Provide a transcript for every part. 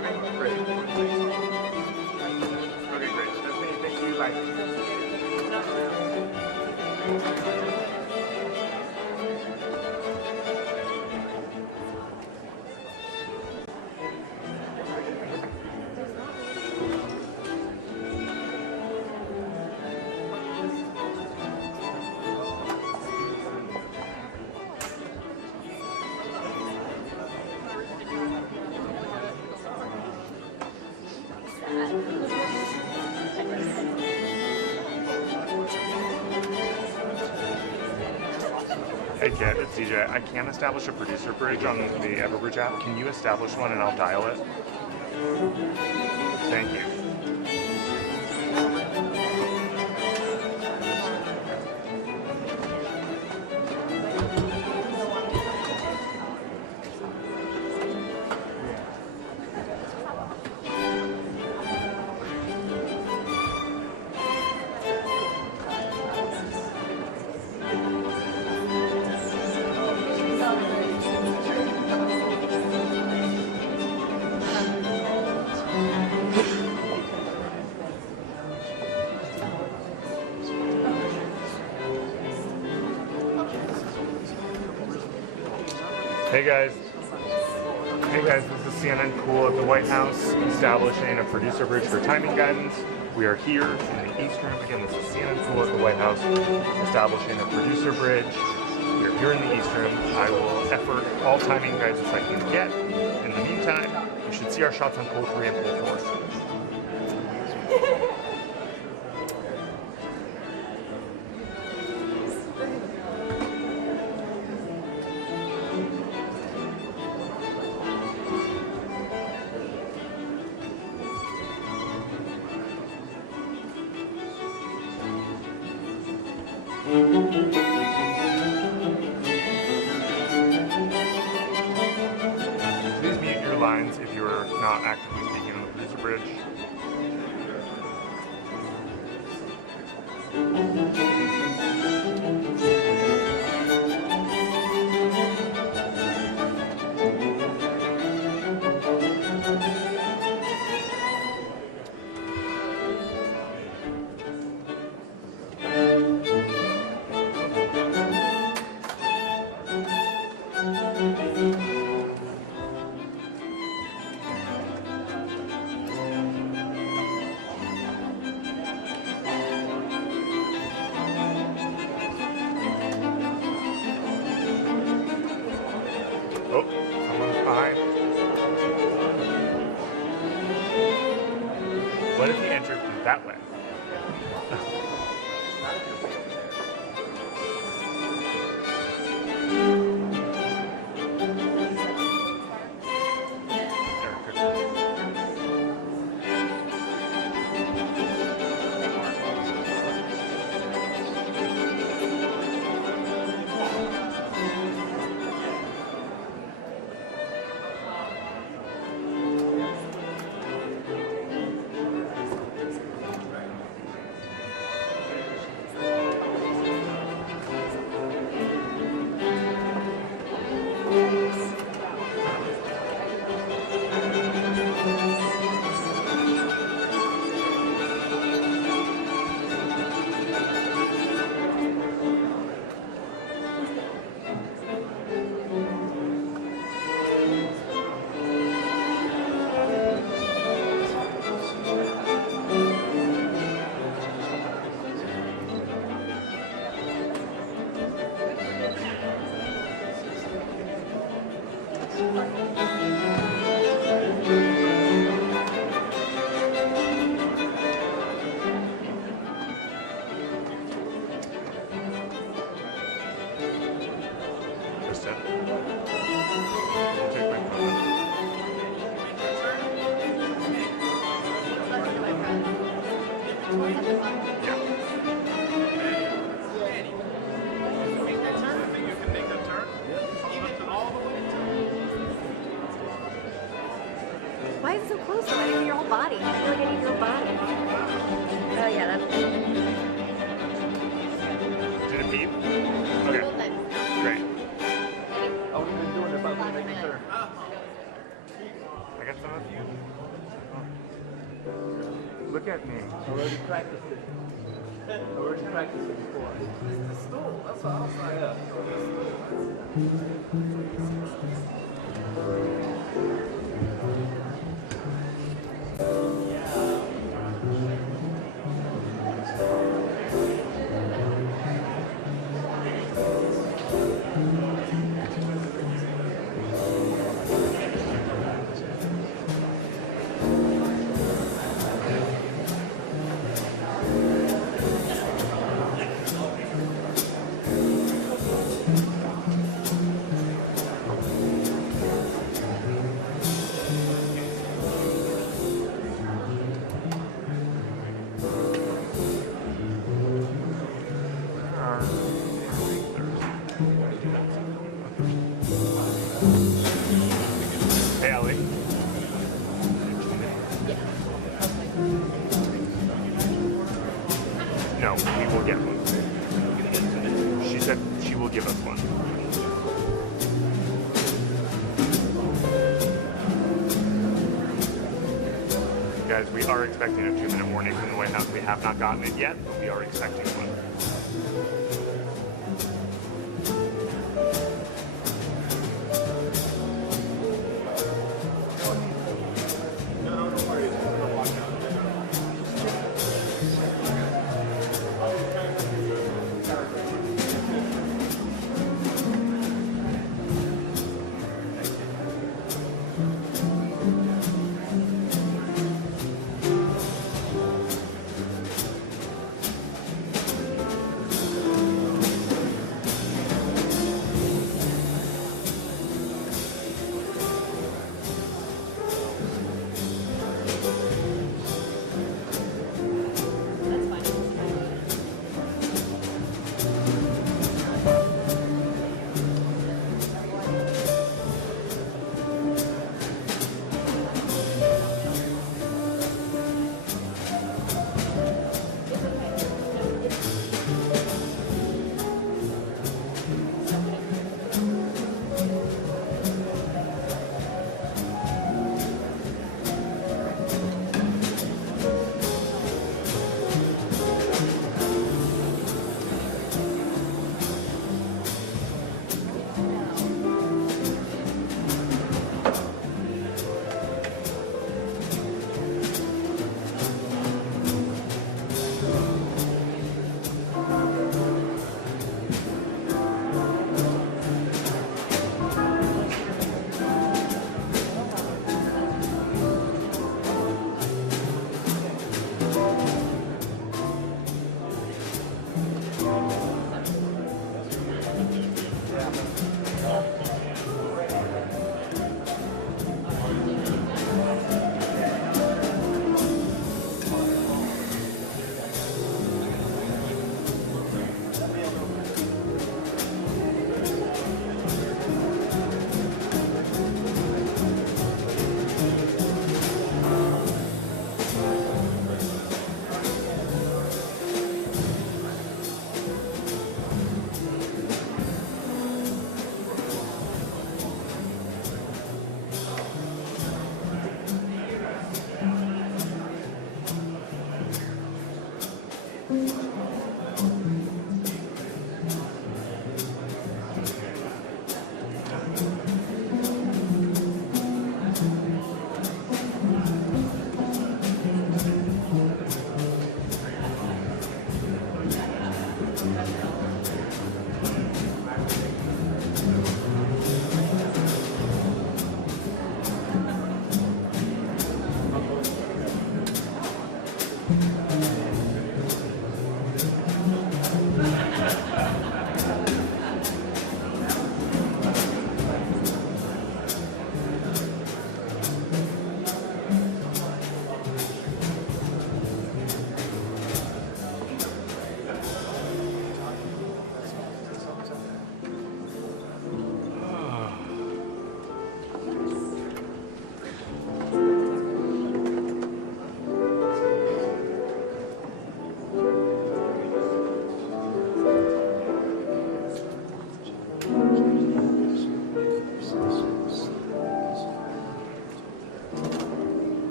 waving? Great. Okay, great. That's me. Thank you. Bye. Hey Kit, it's DJ. I can't establish a producer bridge on the Everbridge app. Can you establish one and I'll dial it? Thank you. Hey guys, this is CNN Cool at the White House establishing a producer bridge for timing guidance. We are here in the East Room. Again, this is CNN Cool at the White House establishing a producer bridge. We are here in the East Room. I will effort all timing guidance I can get. In the meantime, you should see our shots on pole 3 and pole 4. Please mute your lines if you are not actively speaking on the producer bridge. Oh, someone's behind. What if he entered that way? Why is it so close? Why do you need your whole body? I feel like I need your body. Oh yeah, that's... Did it beep? Okay. Great. Oh, we've been doing it about making sure. I got some of you. Already practiced it. Already practiced it before. The stool, that's what I was like. Yeah. Hey, Ellie. No, we will get one. She said she will give us one. Guys, we are expecting a 2-minute warning from the White House. We have not gotten it yet, but we are expecting one.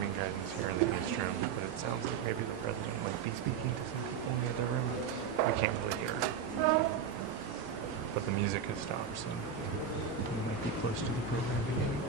timing guidance here in the East Room, but it sounds like maybe the president might be speaking to some people in the other room. We can't really hear. But the music has stopped, so we might be close to the program beginning.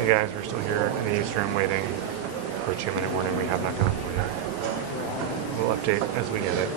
Hey guys, we're still here in the East Room waiting for a 2-minute warning. We have not gotten one yet. We'll update as we get it.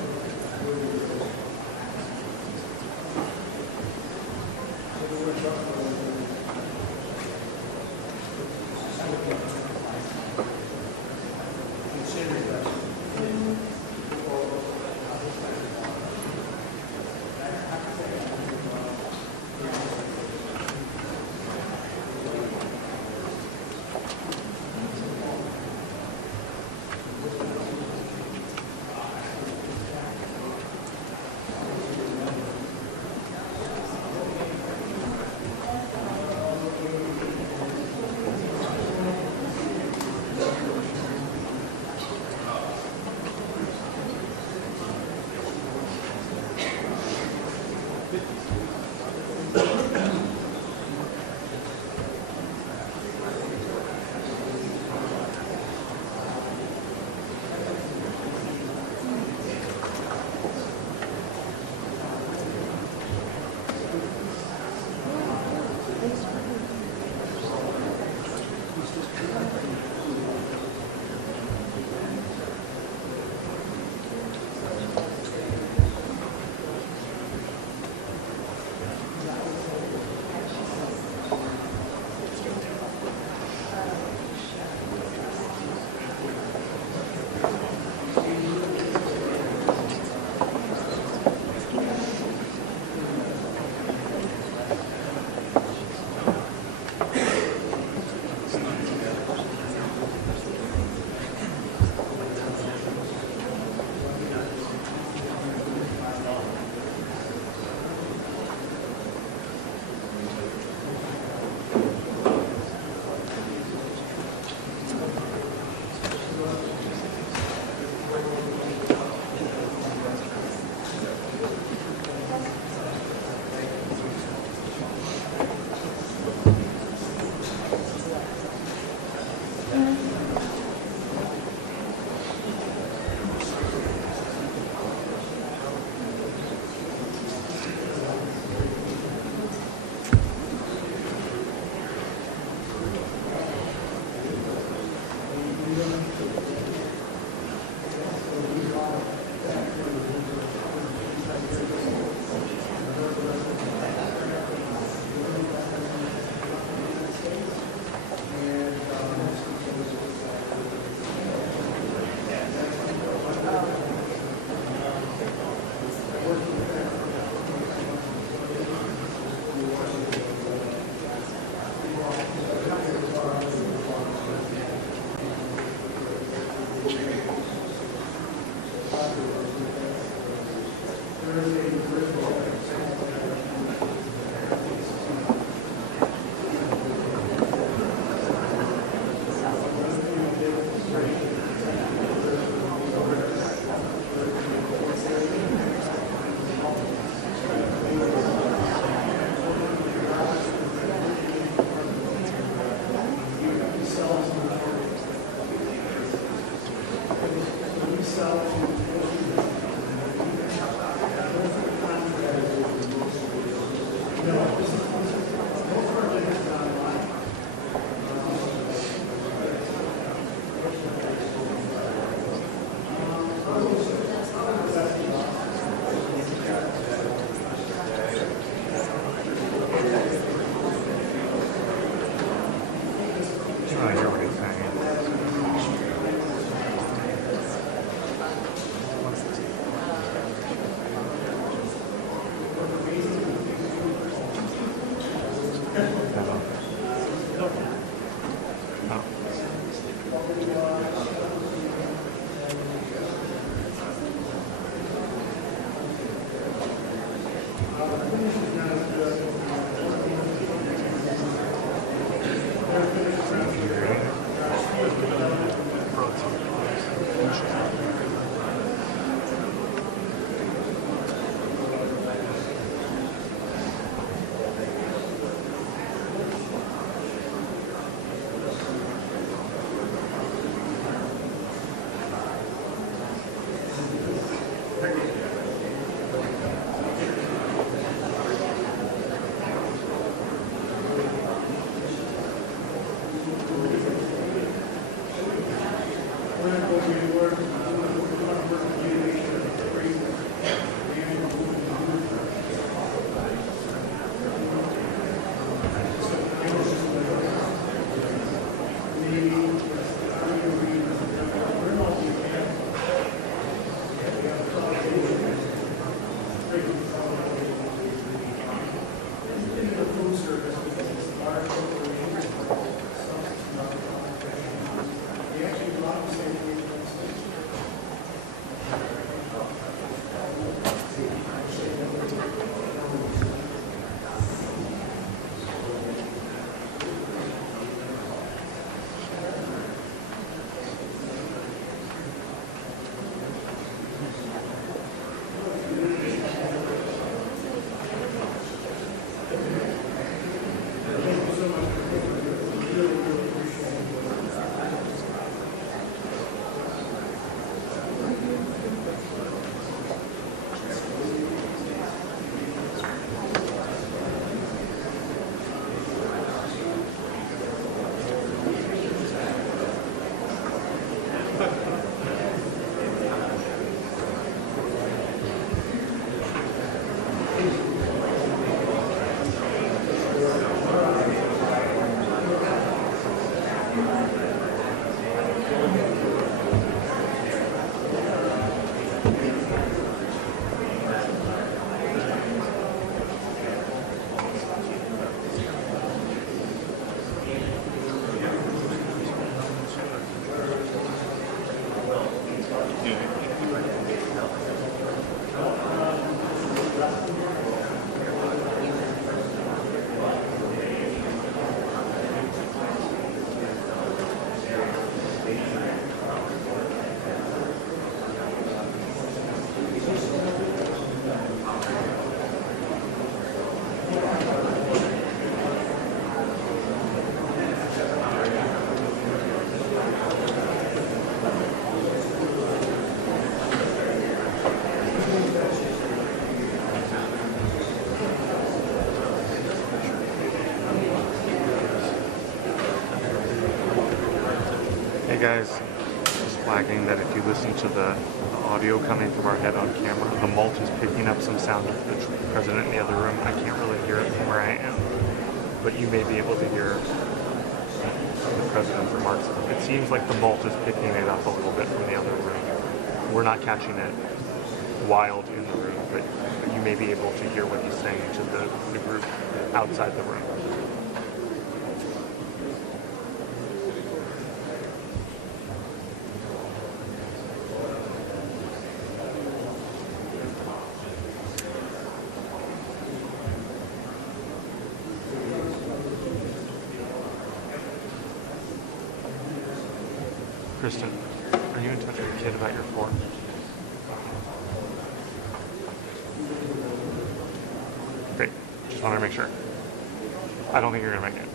guys, just flagging that if you listen to the audio coming from our head on camera, the mulch is picking up some sound of the president in the other room. I can't really hear it from where I am, but you may be able to hear the president's remarks. It seems like the mulch is picking it up a little bit from the other room. We're not catching it wild in the room, but you may be able to hear what he's saying to the group outside the room. Kristen, are you in touch with your kid about your form? Great. Just wanted to make sure. I don't think you're going to make it.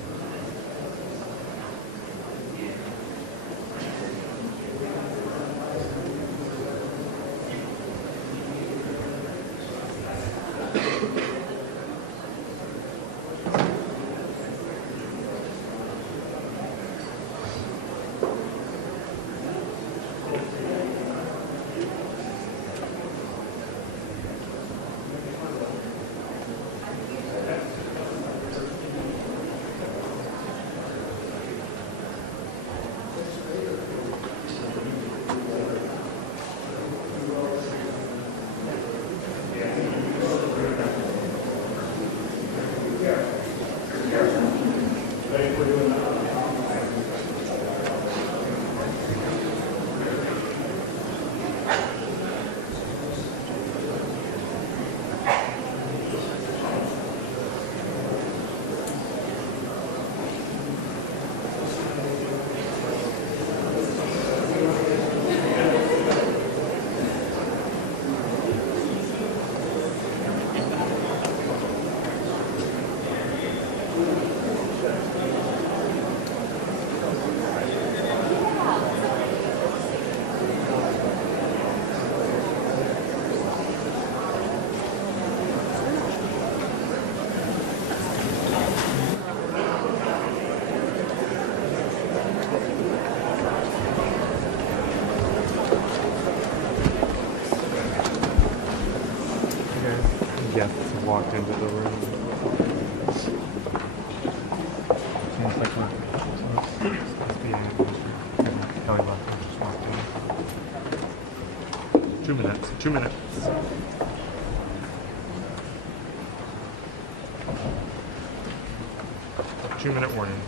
Guests have walked into the room. Kelly Buckler just walked in. 2 minutes. 2 minutes. 2-minute warning.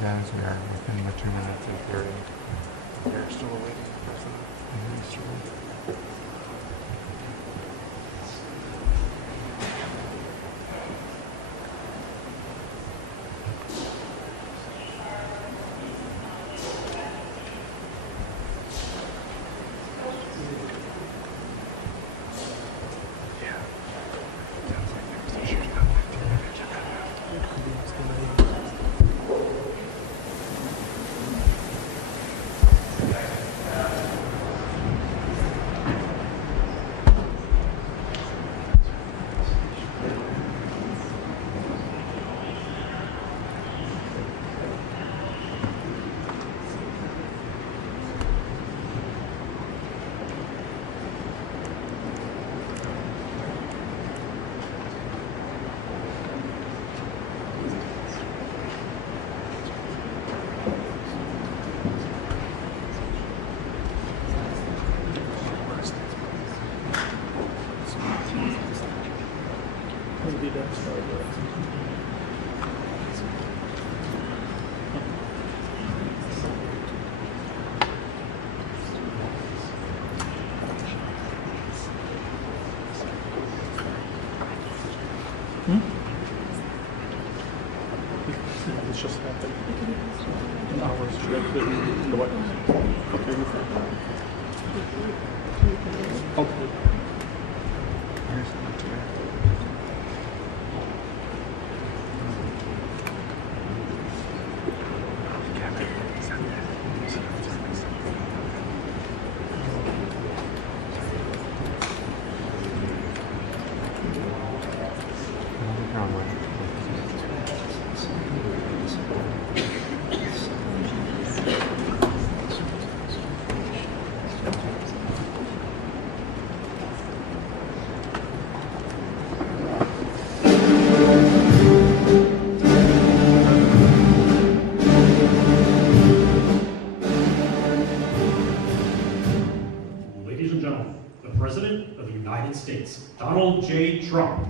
Guys, we are within the 2 minutes of hearing. We're still awaiting the president in the East room. It's just happened. An hour's trip to the White House. Okay. Ladies and gentlemen, the President of the United States, Donald J. Trump.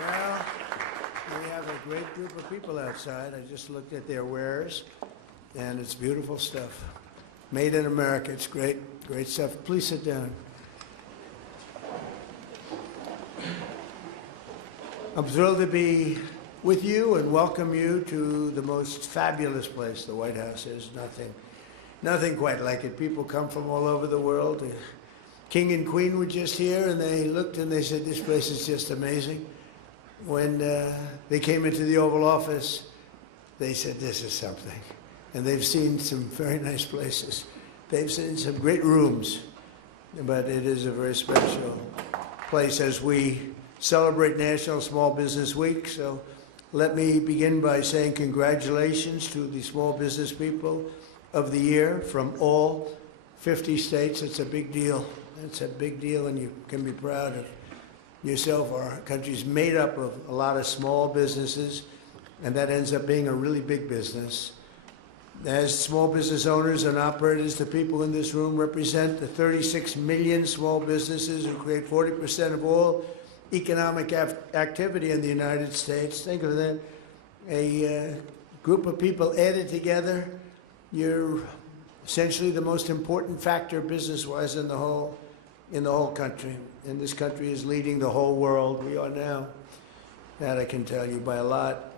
Well, we have a great group of people outside. I just looked at their wares, and it's beautiful stuff. Made in America. It's great, great stuff. Please sit down. I'm thrilled to be with you and welcome you to the most fabulous place the White House is. Nothing quite like it. People come from all over the world. The King and Queen were just here, and they looked and they said, this place is just amazing. When they came into the Oval Office, they said, this is something. And they've seen some very nice places. They've seen some great rooms, but it is a very special place as we celebrate National Small Business Week. So let me begin by saying congratulations to the small business people of the year from all 50 states. It's a big deal. It's a big deal, and you can be proud of yourself. Our country is made up of a lot of small businesses, and that ends up being a really big business. As small business owners and operators, the people in this room represent the 36 million small businesses who create 40% of all economic activity in the United States. Think of that. A group of people added together. You're essentially the most important factor business-wise in the whole country. And this country is leading the whole world. We are now. That I can tell you by a lot.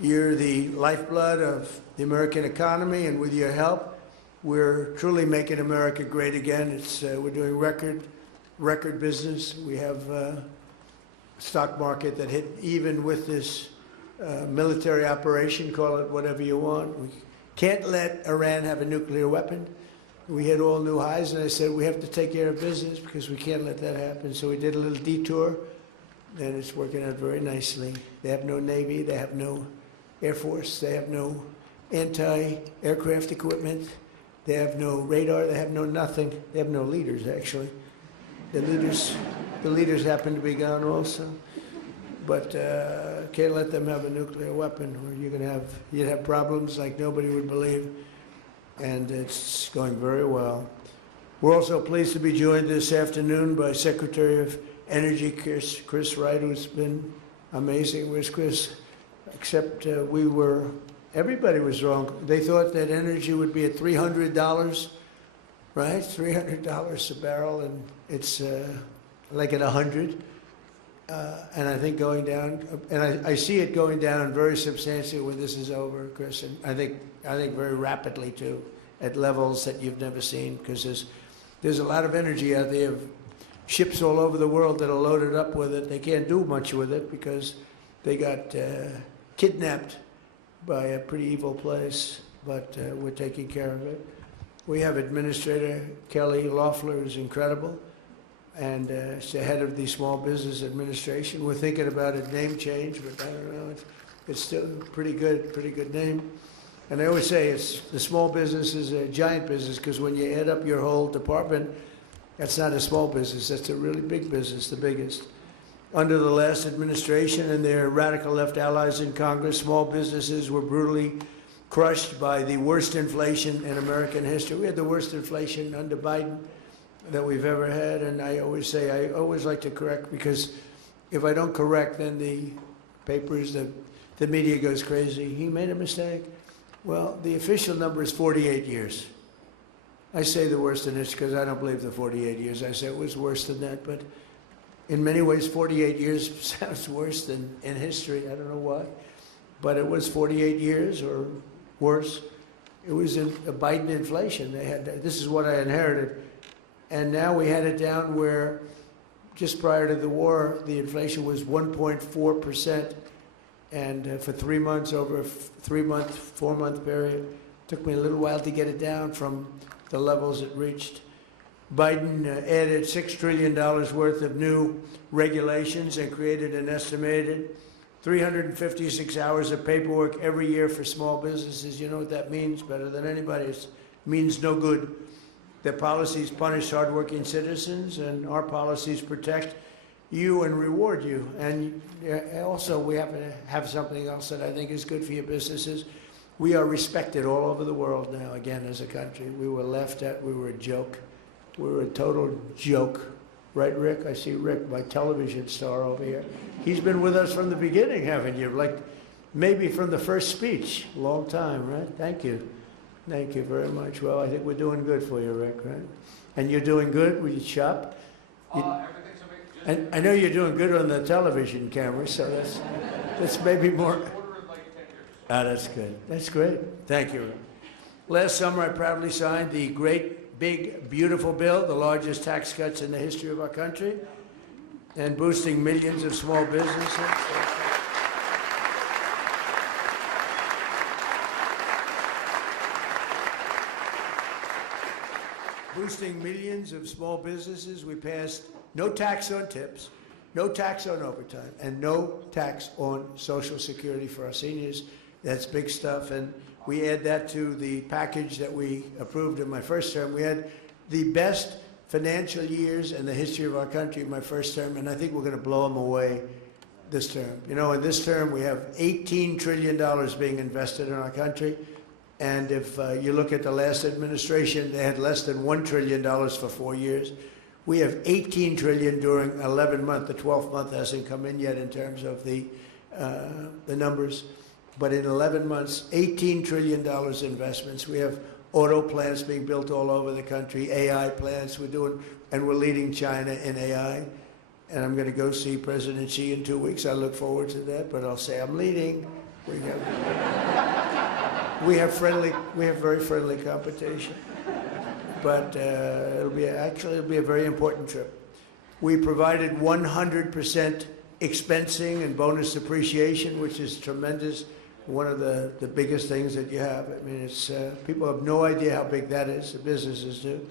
You're the lifeblood of the American economy, and with your help, we're truly making America great again. We're doing record business. We have a stock market that hit even with this military operation, call it whatever you want. We can't let Iran have a nuclear weapon. We hit all new highs, and I said we have to take care of business because we can't let that happen. So we did a little detour, and it's working out very nicely. They have no Navy. They have no Air Force. They have no anti-aircraft equipment. They have no radar. They have no nothing. They have no leaders, actually. The leaders happen to be gone also. But can't let them have a nuclear weapon, or you'd have problems like nobody would believe. And it's going very well. We're also pleased to be joined this afternoon by Secretary of Energy Chris Wright, who's been amazing. Where's Chris? Except everybody was wrong. They thought that energy would be at $300, right? $300 a barrel, and it's like at 100. And I think going down, and I see it going down very substantially when this is over, Chris. And I think very rapidly too, at levels that you've never seen, because there's a lot of energy out there. Ships all over the world that are loaded up with it. They can't do much with it because they got kidnapped by a pretty evil place. But we're taking care of it. We have Administrator Kelly Loeffler, who's incredible. And it's the head of the Small Business Administration. We're thinking about a name change, but I don't know. It's still a pretty good name. And I always say the small business is a giant business, because when you add up your whole department, that's not a small business. That's a really big business, the biggest. Under the last administration and their radical left allies in Congress, small businesses were brutally crushed by the worst inflation in American history. We had the worst inflation under Biden that we've ever had, and I always like to correct, because if I don't correct, then the papers, the media goes crazy. He made a mistake. Well, the official number is 48 years. I say the worst in it because I don't believe the 48 years. I say it was worse than that, but in many ways, 48 years sounds worse than in history. I don't know why, but it was 48 years or worse. It was a Biden inflation. This is what I inherited. And now we had it down where just prior to the war, the inflation was 1.4%. And for 3 months, over a 4-month period, took me a little while to get it down from the levels it reached. Biden added $6 trillion worth of new regulations and created an estimated 356 hours of paperwork every year for small businesses. You know what that means better than anybody. It means no good. Their policies punish hardworking citizens, and our policies protect you and reward you. And also, we happen to have something else that I think is good for your businesses. We are respected all over the world now, again, as a country. We were laughed at. We were a joke. We were a total joke. Right, Rick? I see Rick, my television star over here. He's been with us from the beginning, haven't you? Like, maybe from the first speech. Long time, right? Thank you. Thank you very much. Well, I think we're doing good for you, Rick, right? And you're doing good with your shop? Everything's okay. And I know you're doing good on the television camera, so that's maybe more. That's good. That's great. Thank you, Rick. Last summer, I proudly signed the great, big, beautiful bill, the largest tax cuts in the history of our country, and boosting millions of small businesses. Boosting millions of small businesses. We passed no tax on tips, no tax on overtime, and no tax on Social Security for our seniors. That's big stuff. And we add that to the package that we approved in my first term. We had the best financial years in the history of our country in my first term, and I think we're going to blow them away this term. You know, in this term, we have $18 trillion being invested in our country. And if you look at the last administration, they had less than $1 trillion for 4 years. We have $18 trillion during 11 months. The 12th month hasn't come in yet in terms of the numbers. But in 11 months, $18 trillion investments. We have auto plants being built all over the country, AI plants and we're leading China in AI. And I'm going to go see President Xi in 2 weeks. I look forward to that, but I'll say I'm leading. We have very friendly competition, but it'll be a very important trip. We provided 100% expensing and bonus depreciation, which is tremendous. One of the biggest things that you have. I mean, it's people have no idea how big that is. The businesses do,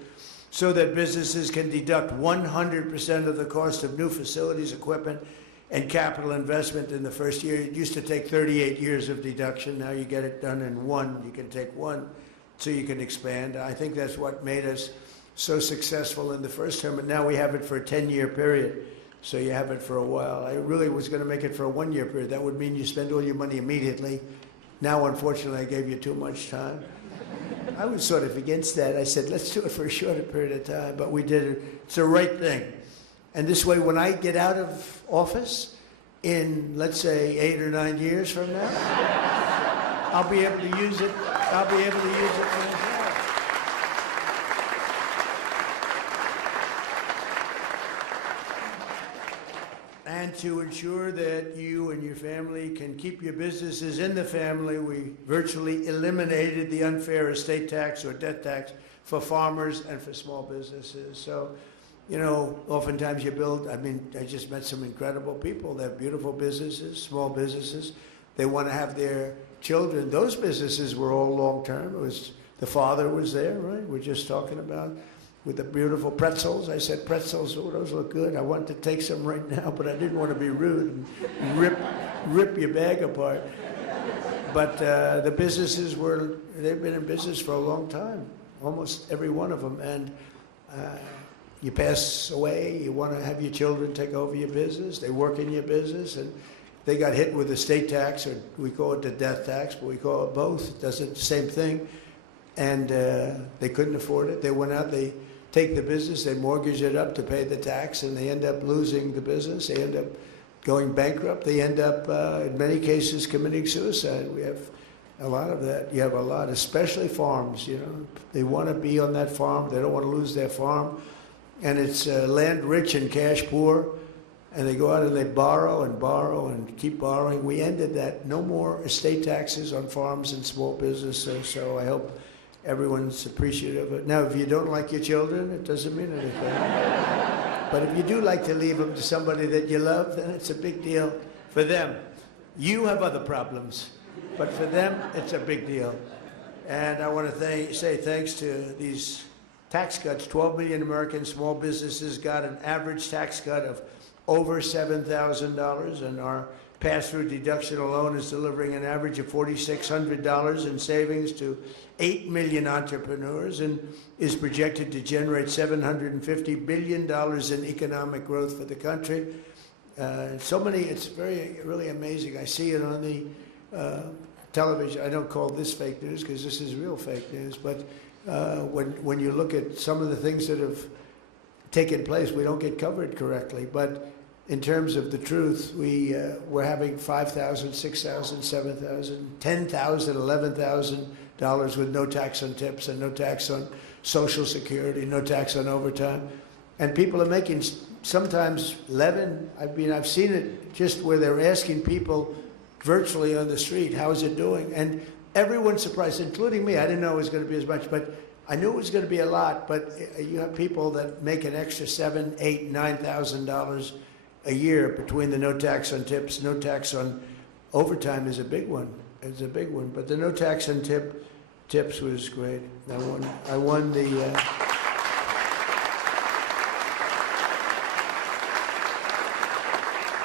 so that businesses can deduct 100% of the cost of new facilities, equipment, and capital investment in the first year. It used to take 38 years of deduction. Now you get it done in one. You can take one so you can expand. I think that's what made us so successful in the first term, and now we have it for a 10-year period. So you have it for a while. I really was going to make it for a 1-year period. That would mean you spend all your money immediately. Now, unfortunately, I gave you too much time. I was sort of against that. I said, let's do it for a shorter period of time, but we did it. It's the right thing. And this way, when I get out of office in, let's say, 8 or 9 years from now, I'll be able to use it. I'll be able to use it myself. And to ensure that you and your family can keep your businesses in the family, we virtually eliminated the unfair estate tax or death tax for farmers and for small businesses. So, you know, oftentimes you build, I mean, I just met some incredible people. They have beautiful businesses, small businesses. They want to have their children. Those businesses were all long-term. It was, the father was there, right? We're just talking about with the beautiful pretzels. I said, pretzels, oh, those look good. I wanted to take some right now, but I didn't want to be rude and rip your bag apart. But the businesses were, they've been in business for a long time, almost every one of them. And you pass away, you want to have your children take over your business, they work in your business, and they got hit with the state tax, or we call it the death tax, but we call it both. It does the same thing. And they couldn't afford it. They went out, they take the business, they mortgage it up to pay the tax, and they end up losing the business. They end up going bankrupt. They end up, in many cases, committing suicide. We have a lot of that. You have a lot, especially farms, you know. They want to be on that farm. They don't want to lose their farm. And it's land rich and cash poor. And they go out and they borrow and keep borrowing. We ended that. No more estate taxes on farms and small businesses. So I hope everyone's appreciative of it. Now, if you don't like your children, it doesn't mean anything. But if you do like to leave them to somebody that you love, then it's a big deal for them. You have other problems, but for them, it's a big deal. And I want to say thanks to these tax cuts. 12 million American small businesses got an average tax cut of over $7,000, and our pass-through deduction alone is delivering an average of $4,600 in savings to 8 million entrepreneurs, and is projected to generate $750 billion in economic growth for the country. So many, it's really amazing. I see it on the television. I don't call this fake news because this is real fake news, but when you look at some of the things that have taken place, we don't get covered correctly. But in terms of the truth, we're having $5,000, $6,000, $7,000, $10,000, $11,000 with no tax on tips and no tax on Social Security, no tax on overtime. And people are making sometimes 11, I've seen it just where they're asking people virtually on the street, how is it doing? And everyone's surprised, including me. I didn't know it was going to be as much, but I knew it was going to be a lot. But you have people that make an extra $7,000, $8,000, $9,000 a year between the no tax on tips, no tax on overtime is a big one. It's a big one. But the no tax on tips was great. I won the.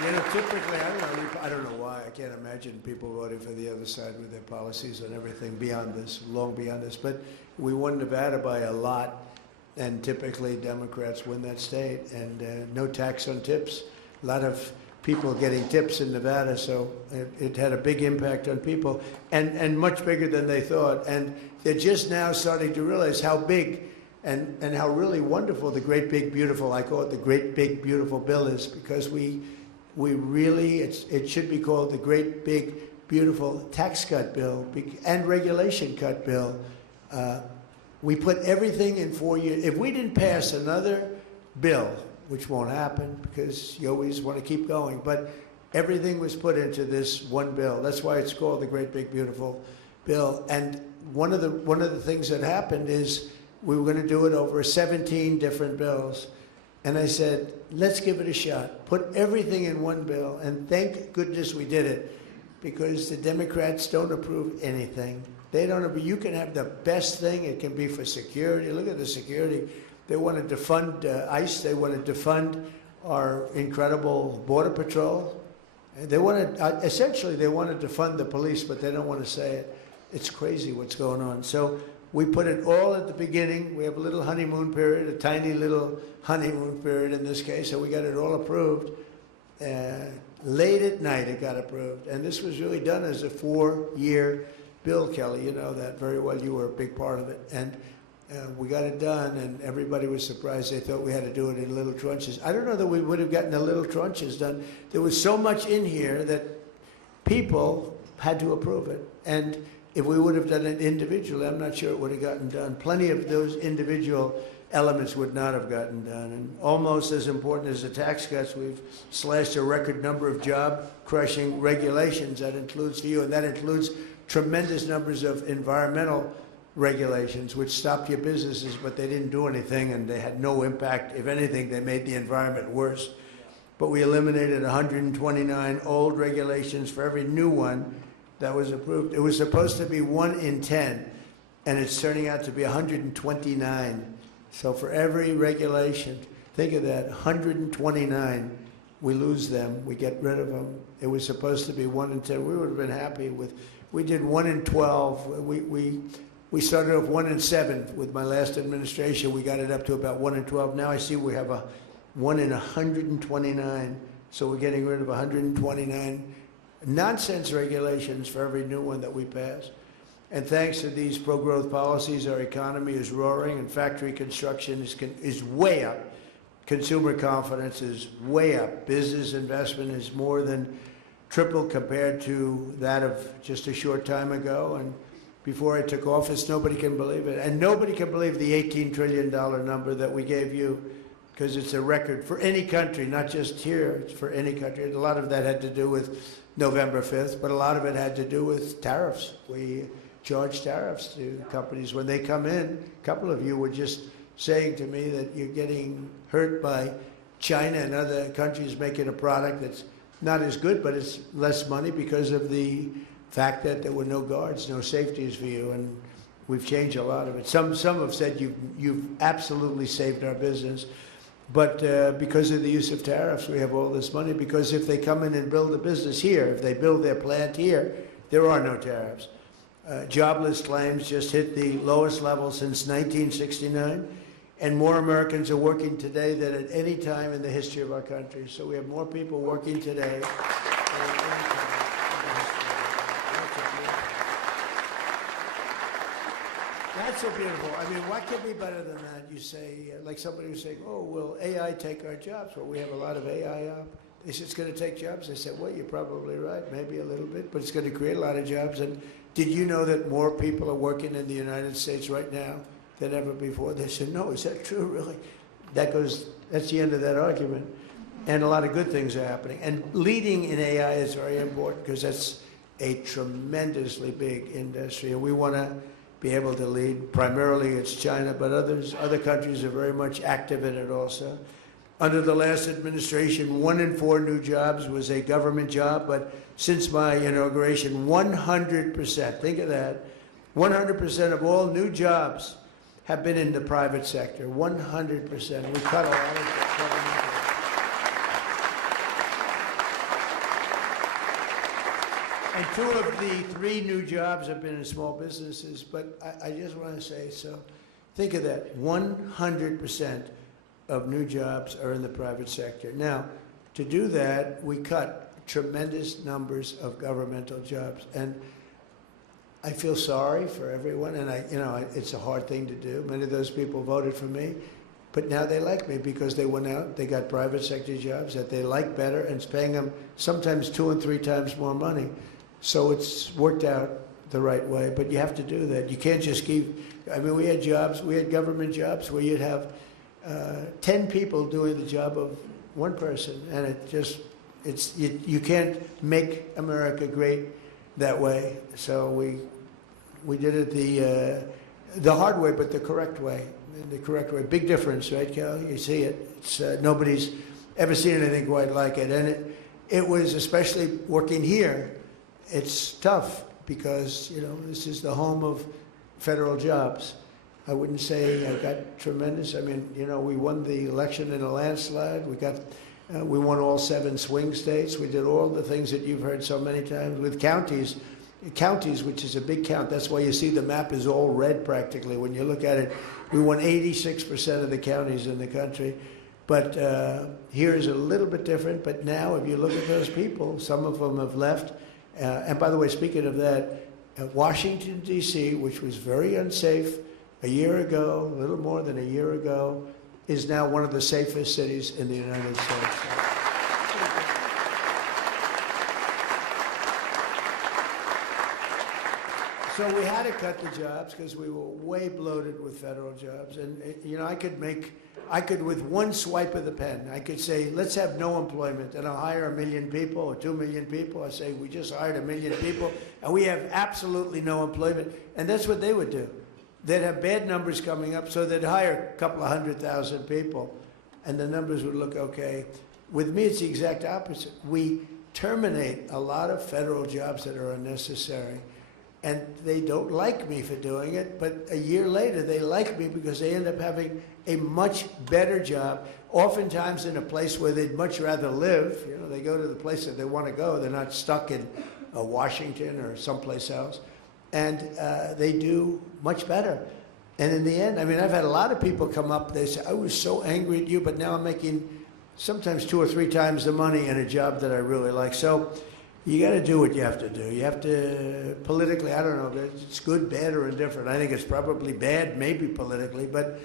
You know, typically, I don't know why. I can't imagine people voting for the other side with their policies and everything beyond this, long beyond this. But we won Nevada by a lot, and typically Democrats win that state. And no tax on tips. A lot of people getting tips in Nevada, so it had a big impact on people, and much bigger than they thought. And they're just now starting to realize how big and how really wonderful the great big beautiful, I call it the great big beautiful bill is, because we really, it should be called the great big beautiful tax cut bill and regulation cut bill. We put everything in 4 years. If we didn't pass another bill, which won't happen because you always want to keep going, but everything was put into this one bill. That's why it's called the Great Big Beautiful Bill. And one of the things that happened is we were going to do it over 17 different bills. And I said, let's give it a shot. Put everything in one bill, and thank goodness we did it, because the Democrats don't approve anything. They don't approve. You can have the best thing. It can be for security. Look at the security. They want to defund ICE. They want to defund our incredible Border Patrol. And they wanted, essentially, they wanted to fund the police, but they don't want to say it. It's crazy what's going on. So we put it all at the beginning. We have a little honeymoon period, a tiny little honeymoon period in this case, so we got it all approved. Late at night it got approved. And this was really done as a 4-year bill, Kelly. You know that very well. You were a big part of it. And we got it done, and everybody was surprised. They thought we had to do it in little tranches. I don't know that we would have gotten the little tranches done. There was so much in here that people had to approve it. And if we would have done it individually, I'm not sure it would have gotten done. Plenty of those individual elements would not have gotten done. And almost as important as the tax cuts, we've slashed a record number of job-crushing regulations. That includes for you, and that includes tremendous numbers of environmental regulations, which stopped your businesses, but they didn't do anything, and they had no impact. If anything, they made the environment worse. But we eliminated 129 old regulations for every new one that was approved. It was supposed to be 1 in 10, and it's turning out to be 129. So for every regulation, think of that, 129, we lose them, we get rid of them. It was supposed to be 1 in 10. We would have been happy with, we did 1 in 12. We started off 1 in 7 with my last administration. We got it up to about 1 in 12. Now I see we have a 1 in 129. So we're getting rid of 129 nonsense regulations for every new one that we pass. And thanks to these pro-growth policies, our economy is roaring, and factory construction is way up. Consumer confidence is way up. Business investment is more than triple compared to that of just a short time ago. And before I took office, nobody can believe it. And nobody can believe the $18 trillion number that we gave you, because it's a record for any country, not just here, it's for any country. A lot of that had to do with November 5th, but a lot of it had to do with tariffs. We charge tariffs to companies when they come in. A couple of you were just saying to me that you're getting hurt by China and other countries making a product that's not as good, but it's less money because of the fact that there were no guards, no safeties for you, and we've changed a lot of it. Some have said you've absolutely saved our business, but because of the use of tariffs, we have all this money, because if they come in and build a business here, if they build their plant here, there are no tariffs. Jobless claims just hit the lowest level since 1969, and more Americans are working today than at any time in the history of our country. So we have more people working today than at any time. That's so beautiful. I mean, what could be better than that? You say, like somebody was saying, oh, will AI take our jobs? Well, we have a lot of AI up. They said it's going to take jobs. I said, well, you're probably right, maybe a little bit, but it's going to create a lot of jobs. And did you know that more people are working in the United States right now than ever before? They said, no, is that true, really? That's the end of that argument. And a lot of good things are happening. And leading in AI is very important, because that's a tremendously big industry. And we want to be able to lead. Primarily it's China, but other countries are very much active in it also. Under the last administration, 1 in 4 new jobs was a government job, but since my inauguration, 100%, think of that, 100% of all new jobs have been in the private sector, 100%. We cut a lot of government. And 2 of the 3 new jobs have been in small businesses, but I just want to say, so think of that, 100% of new jobs are in the private sector. Now, to do that, we cut tremendous numbers of governmental jobs, and I feel sorry for everyone, and it's a hard thing to do. Many of those people voted for me, but now they like me because they went out, they got private sector jobs that they like better, and it's paying them sometimes 2 and 3 times more money. So it's worked out the right way, but you have to do that. You can't just we had government jobs where you'd have 10 people doing the job of 1 person, and you can't make America great that way. So we did it the hard way, but the correct way. The correct way. Big difference, right, Cal? You see it. It's, nobody's ever seen anything quite like it, and it was, especially working here, it's tough because this is the home of federal jobs. I wouldn't say I got tremendous. I mean, we won the election in a landslide. We got We won all 7 swing states. We did all the things that you've heard so many times with counties, which is a big count. That's why you see the map is all red practically. When you look at it, we won 86% of the counties in the country. But here is a little bit different. But now, if you look at those people, some of them have left. And by the way, speaking of that, Washington, D.C., which was very unsafe a year ago, a little more than a year ago, is now one of the safest cities in the United States. So we had to cut the jobs because we were way bloated with federal jobs. And, you know, I could, with one swipe of the pen, I could say, let's have no employment, and I'll hire 1 million people or 2 million people. I say, we just hired 1 million people, and we have absolutely no employment. And that's what they would do. They'd have bad numbers coming up, so they'd hire a couple of 100,000 people, and the numbers would look okay. With me, it's the exact opposite. We terminate a lot of federal jobs that are unnecessary. And they don't like me for doing it, but a year later they like me because they end up having a much better job, oftentimes in a place where they'd much rather live. You know, they go to the place that they want to go. They're not stuck in Washington or someplace else. And they do much better. And in the end, I mean, I've had a lot of people come up, they say, I was so angry at you, but now I'm making sometimes 2 or 3 times the money in a job that I really like. So you got to do what you have to do. You have to, politically, I don't know if it's good, bad, or indifferent. I think it's probably bad, maybe politically, but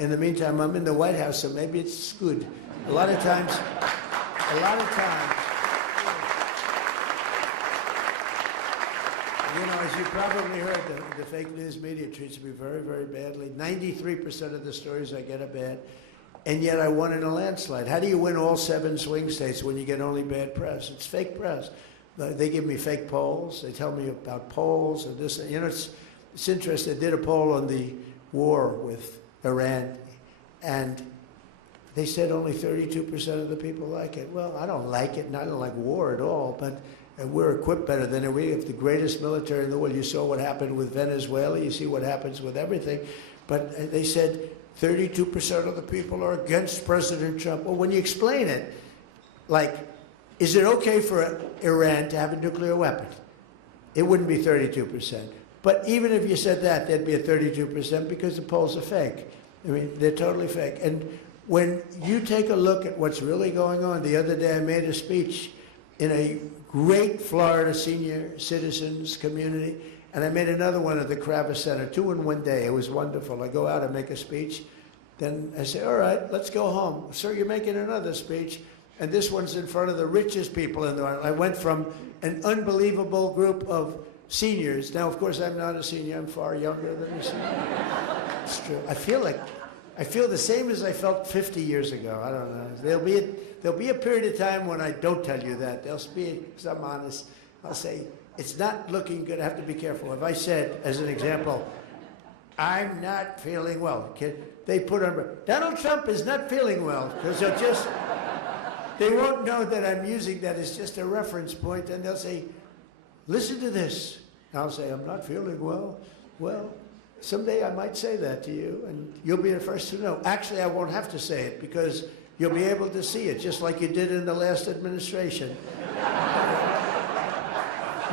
in the meantime, I'm in the White House, so maybe it's good. A lot of times, you know, as you probably heard, the fake news media treats me very, very badly. 93% of the stories I get are bad. And yet I won in a landslide. How do you win all 7 swing states when you get only bad press? It's fake press. They give me fake polls. They tell me about polls and this. You know, it's interesting. I did a poll on the war with Iran, and they said only 32% of the people like it. Well, I don't like it, and I don't like war at all, but we're equipped better than it. We have the greatest military in the world. You saw what happened with Venezuela. You see what happens with everything. But they said 32% of the people are against President Trump. Well, when you explain it, like, is it okay for Iran to have a nuclear weapon? It wouldn't be 32%. But even if you said that, there'd be a 32% because the polls are fake. I mean, they're totally fake. And when you take a look at what's really going on, the other day I made a speech in a great Florida senior citizens community, and I made another one at the Kravis Center, 2 in one day. It was wonderful. I go out and make a speech. Then I say, all right, let's go home. Sir, you're making another speech. And this one's in front of the richest people in the world. I went from an unbelievable group of seniors. Now, of course, I'm not a senior. I'm far younger than a senior. It's true. I feel the same as I felt 50 years ago. I don't know. There'll be a period of time when I don't tell you that. There'll be, because I'm honest, I'll say, it's not looking good. I have to be careful. If I said, as an example, I'm not feeling well, they put on, Donald Trump is not feeling well, because they won't know that I'm using that as just a reference point, and they'll say, listen to this. And I'll say, I'm not feeling well. Well, someday I might say that to you, and you'll be the first to know. Actually, I won't have to say it, because you'll be able to see it, just like you did in the last administration.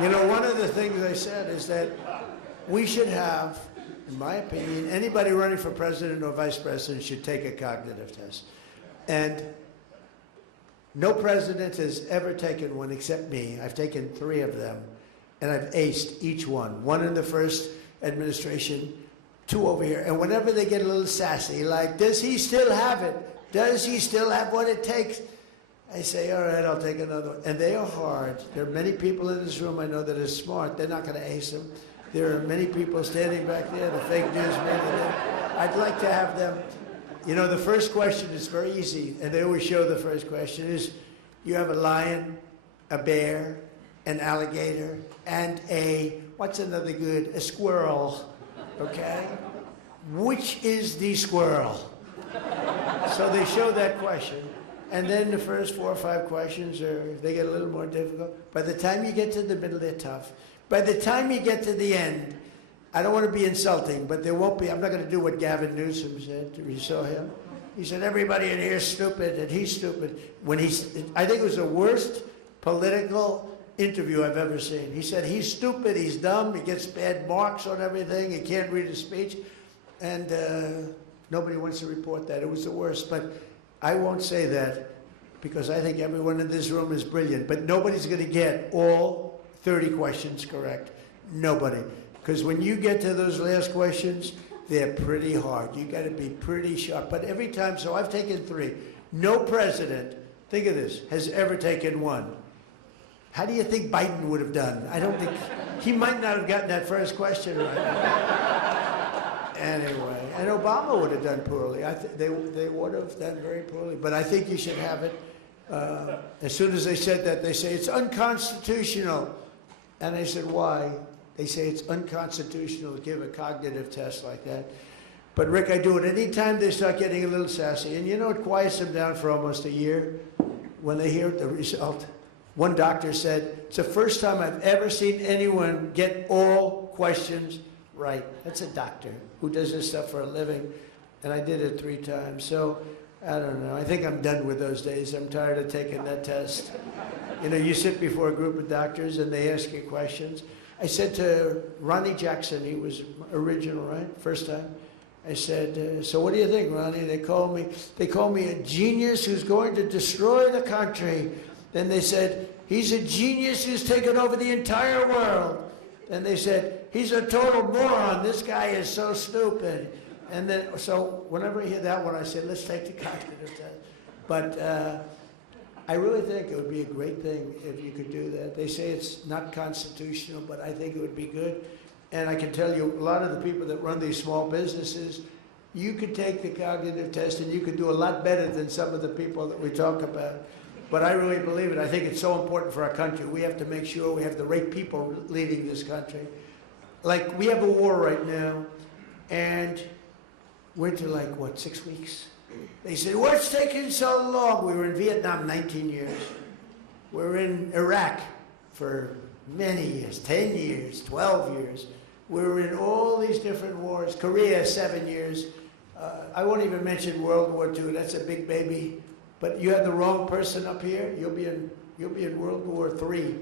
You know, one of the things I said is that we should have, in my opinion, anybody running for president or vice president should take a cognitive test. And no president has ever taken one except me. I've taken 3 of them, and I've aced each one. 1 in the first administration, 2 over here. And whenever they get a little sassy, like, does he still have it? Does he still have what it takes? I say, all right, I'll take another one. And they are hard. There are many people in this room I know that are smart. They're not going to ace them. There are many people standing back there, the fake news media. I'd like to have them. You know, the first question is very easy, and they always show the first question is, you have a lion, a bear, an alligator, and what's another good? A squirrel, okay? Which is the squirrel? So they show that question. And then the first 4 or 5 questions they get a little more difficult. By the time you get to the middle, they're tough. By the time you get to the end, I don't want to be insulting, but there won't be, I'm not going to do what Gavin Newsom said. You saw him? He said, everybody in here is stupid, and he's stupid. I think it was the worst political interview I've ever seen. He said, he's stupid, he's dumb, he gets bad marks on everything, he can't read his speech, and nobody wants to report that. It was the worst, but I won't say that because I think everyone in this room is brilliant, but nobody's going to get all 30 questions correct. Nobody. Because when you get to those last questions, they're pretty hard. You got to be pretty sharp. But every time, so I've taken 3. No president, think of this, has ever taken 1. How do you think Biden would have done? I don't think, he might not have gotten that first question right. Anyway, and Obama would have done poorly. They would have done very poorly. But I think you should have it. As soon as they said that, they say, it's unconstitutional. And I said, why? They say it's unconstitutional to give a cognitive test like that. But Rick, I do it anytime they start getting a little sassy. And you know, it quiets them down for almost a year when they hear the result. One doctor said, it's the first time I've ever seen anyone get all questions right. That's a doctor who does this stuff for a living. And I did it 3 times. So, I don't know. I think I'm done with those days. I'm tired of taking that test. You know, you sit before a group of doctors and they ask you questions. I said to Ronnie Jackson, he was original, right? First time. I said, so what do you think, Ronnie? They call me a genius who's going to destroy the country. Then they said, he's a genius who's taken over the entire world. Then they said, he's a total moron. This guy is so stupid. And then, so whenever I hear that one, I say, let's take the cognitive test. But I really think it would be a great thing if you could do that. They say it's not constitutional, but I think it would be good. And I can tell you, a lot of the people that run these small businesses, you could take the cognitive test and you could do a lot better than some of the people that we talk about. But I really believe it. I think it's so important for our country. We have to make sure we have the right people leading this country. Like, we have a war right now, and we're into, like, what, 6 weeks? They said, what's taking so long? We were in Vietnam 19 years. We're in Iraq for many years, 10 years, 12 years. We were in all these different wars. Korea, 7 years. I won't even mention World War II. That's a big baby. But you have the wrong person up here, you'll be in World War III.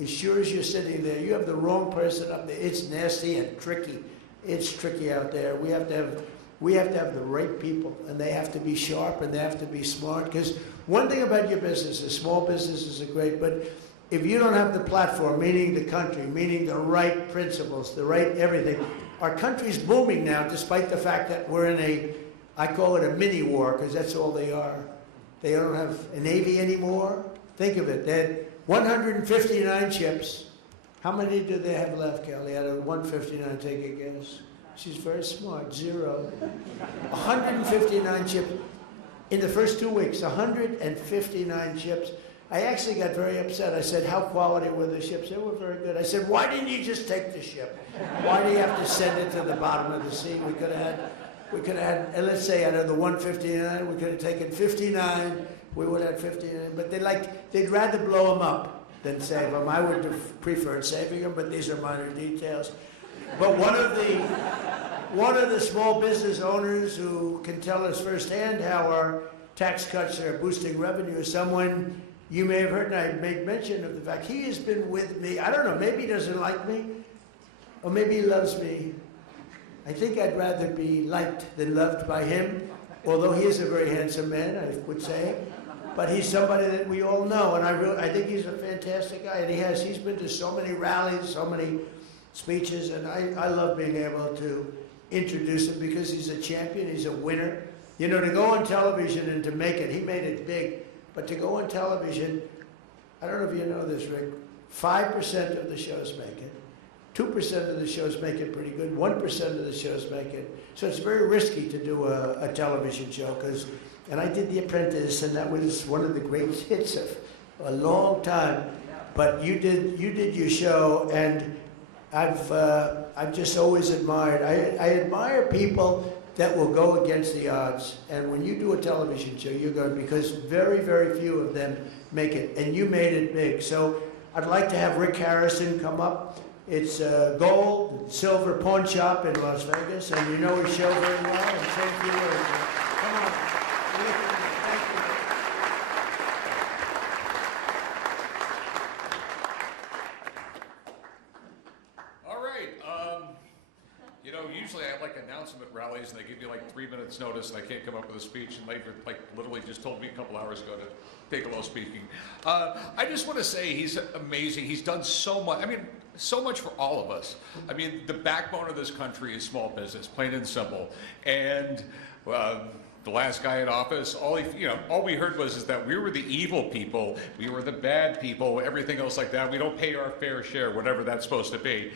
As sure as you're sitting there, you have the wrong person up there. It's nasty and tricky. It's tricky out there. We have to have the right people, and they have to be sharp and they have to be smart. Because one thing about your business is small businesses are great, but if you don't have the platform, meaning the country, meaning the right principles, the right everything, our country's booming now, despite the fact that we're in I call it a mini war, because that's all they are. They don't have a Navy anymore. Think of it. They had 159 ships. How many do they have left, Kelly? Out of 159, take a guess. She's very smart. 0. 159 ships. In the first 2 weeks, 159 ships. I actually got very upset. I said, how quality were the ships? They were very good. I said, why didn't you just take the ship? Why do you have to send it to the bottom of the sea? We could have had, and let's say out of the 159, we could have taken 59. We would have 59. But they'd rather blow them up than save them. I would have preferred saving them, but these are minor details. But one of the small business owners who can tell us firsthand how our tax cuts are boosting revenue is someone you may have heard, and I made mention of the fact he has been with me. I don't know, maybe he doesn't like me, or maybe he loves me. I think I'd rather be liked than loved by him, although he is a very handsome man, I would say. But he's somebody that we all know, and I think he's a fantastic guy. And he's been to so many rallies, so many speeches, and I love being able to introduce him because he's a champion, he's a winner. You know, to go on television and to make it, he made it big, but to go on television, I don't know if you know this, Rick, 5% of the shows make it. 2% of the shows make it pretty good. 1% of the shows make it. So it's very risky to do a television show and I did The Apprentice, and that was one of the great hits of a long time. But you did your show, and I've just always admired. I admire people that will go against the odds. And when you do a television show, you're going, because very, very few of them make it, and you made it big. So I'd like to have Rick Harrison come up. It's a gold, silver pawn shop in Las Vegas, and you know his show very well, and thank you. Come on. All right. Usually I like announcement rallies, and they give you like 3 minutes notice, and I can't come up with a speech. And Laver, literally just told me a couple hours ago to take a little speaking. I just want to say he's amazing. He's done so much. I mean, so much for all of us. I mean, the backbone of this country is small business, plain and simple. And the last guy in office, all we heard was that we were the evil people, we were the bad people, everything else like that. We don't pay our fair share, whatever that's supposed to be.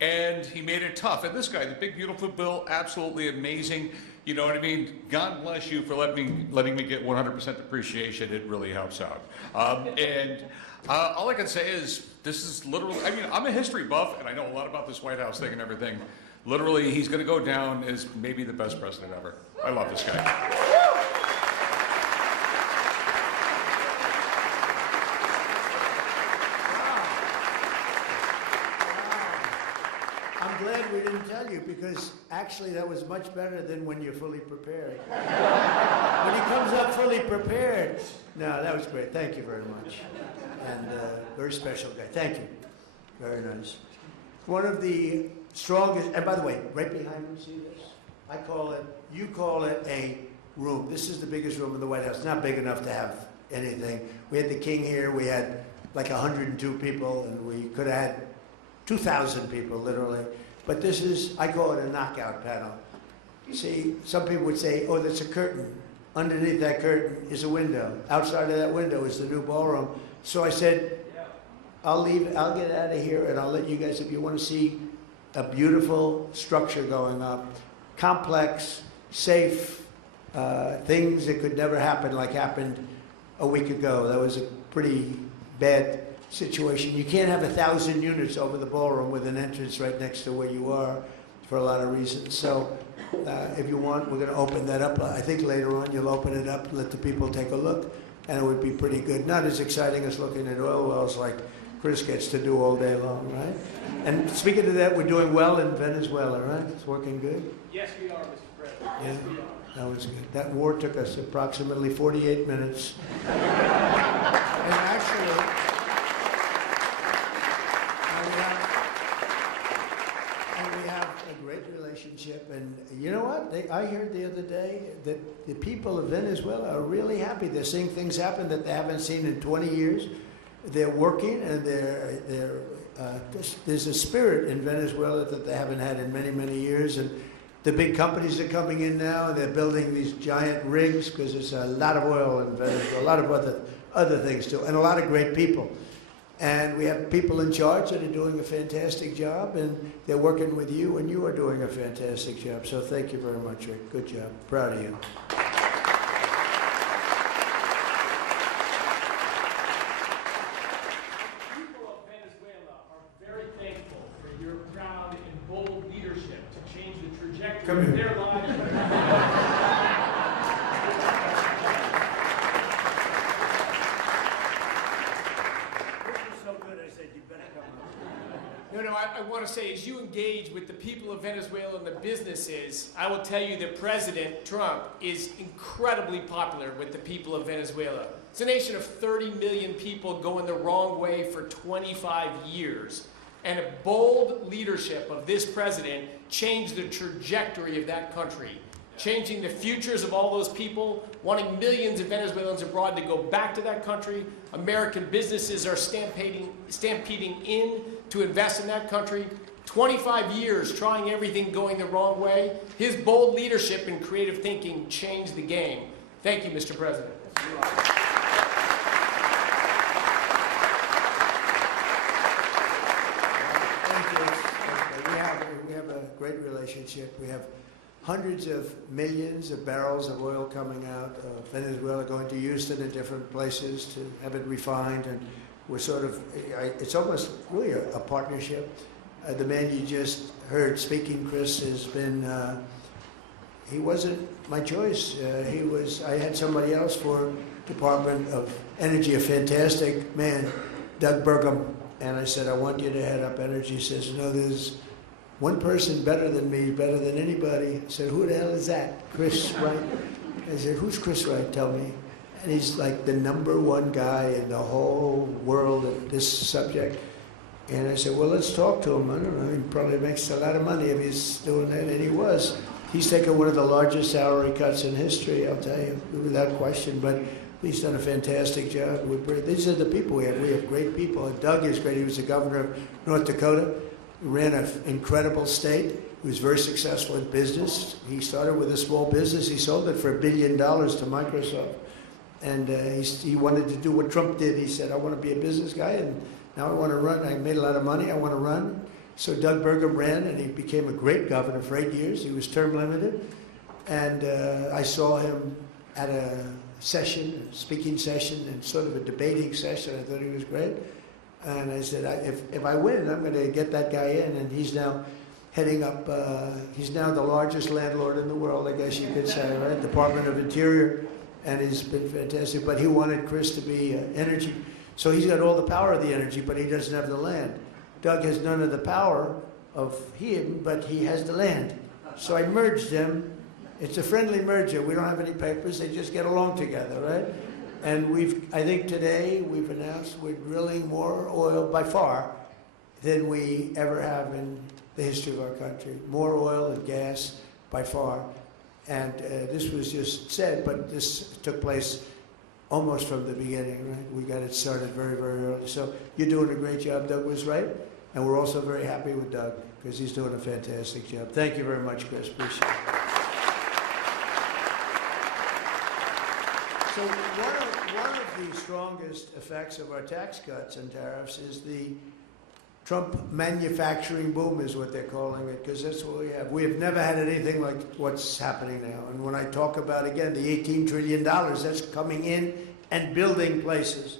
And he made it tough. And this guy, the big beautiful bill, absolutely amazing. You know what I mean? God bless you for letting me get 100% depreciation. It really helps out. All I can say is this is literally. I mean, I'm a history buff, and I know a lot about this White House thing and everything. Literally, he's going to go down as maybe the best president ever. I love this guy. I'm glad we didn't tell you, because actually that was much better than when you're fully prepared. When he comes up fully prepared. No, that was great. Thank you very much. And very special guy. Thank you. Very nice. One of the strongest, and by the way, right behind him, see this? You call it a room. This is the biggest room in the White House. It's not big enough to have anything. We had the king here. We had like 102 people, and we could have had 2,000 people, literally. But this is, I call it a knockout panel. You see, some people would say, oh, that's a curtain. Underneath that curtain is a window. Outside of that window is the new ballroom. So I said, I'll get out of here, and I'll let you guys, if you want to see a beautiful structure going up, complex, safe, things that could never happen like happened a week ago. That was a pretty bad situation. You can't have 1,000 units over the ballroom with an entrance right next to where you are for a lot of reasons. So if you want, we're going to open that up. I think later on you'll open it up, let the people take a look, and it would be pretty good. Not as exciting as looking at oil wells like Chris gets to do all day long, right? And speaking of that, we're doing well in Venezuela, right? It's working good? Yes, we are, Mr. President. Yeah, Yes, we are. that was good. That war took us approximately 48 minutes. And actually, we have a great relationship. And you know what? I heard the other day that the people of Venezuela are really happy. They're seeing things happen that they haven't seen in 20 years. They're working, and there's a spirit in Venezuela that they haven't had in many, many years. And the big companies are coming in now, and they're building these giant rigs because there's a lot of oil in Venezuela, a lot of other things too, and a lot of great people. And we have people in charge that are doing a fantastic job, and they're working with you, and you are doing a fantastic job. So thank you very much, Rick. Good job. Proud of you. Come here. Their lives. So good, I said, you better come up. No, I want to say, as you engage with the people of Venezuela and the businesses, I will tell you that President Trump is incredibly popular with the people of Venezuela. It's a nation of 30 million people going the wrong way for 25 years. And a bold leadership of this president changed the trajectory of that country, changing the futures of all those people, wanting millions of Venezuelans abroad to go back to that country. American businesses are stampeding in to invest in that country. 25 years trying everything going the wrong way. His bold leadership and creative thinking changed the game. Thank you, Mr. President. We have a great relationship. We have hundreds of millions of barrels of oil coming out of Venezuela, going to Houston and different places to have it refined. And we're sort of, it's almost really a partnership. The man you just heard speaking, Chris, has been, he wasn't my choice. I had somebody else for Department of Energy, a fantastic man, Doug Burgum. And I said, I want you to head up energy. He says, no, there's one person better than me, better than anybody. I said, who the hell is that? Chris, right? I said, who's Chris Wright? Tell me. And he's like the #1 guy in the whole world at this subject. And I said, well, let's talk to him. I don't know, he probably makes a lot of money if he's doing that. And he was. He's taken one of the largest salary cuts in history, I'll tell you, without question. But he's done a fantastic job. These are the people we have. We have great people. And Doug is great. He was the governor of North Dakota. He ran an incredible state. He was very successful in business. He started with a small business. He sold it for $1 billion to Microsoft. And he wanted to do what Trump did. He said, I want to be a business guy, and now I want to run. I made a lot of money. I want to run. So Doug Burgum ran, and he became a great governor for 8 years. He was term limited. And I saw him at a session, a speaking session, and sort of a debating session. I thought he was great. And I said, if I win, I'm going to get that guy in. And he's now heading up, he's now the largest landlord in the world, I guess you could say, right? Department of Interior. And he's been fantastic, but he wanted Chris to be energy. So he's got all the power of the energy, but he doesn't have the land. Doug has none of the power of him, but he has the land. So I merged them. It's a friendly merger. We don't have any papers. They just get along together, right? And I think today we've announced we're drilling more oil by far than we ever have in the history of our country. More oil and gas by far. And this was just said, but this took place almost from the beginning, right? We got it started very, very early. So you're doing a great job. Doug was right. And we're also very happy with Doug because he's doing a fantastic job. Thank you very much, Chris. Appreciate it. So one of the strongest effects of our tax cuts and tariffs is the Trump manufacturing boom is what they're calling it, because that's what we have. We have never had anything like what's happening now. And when I talk about, again, the $18 trillion, that's coming in and building places.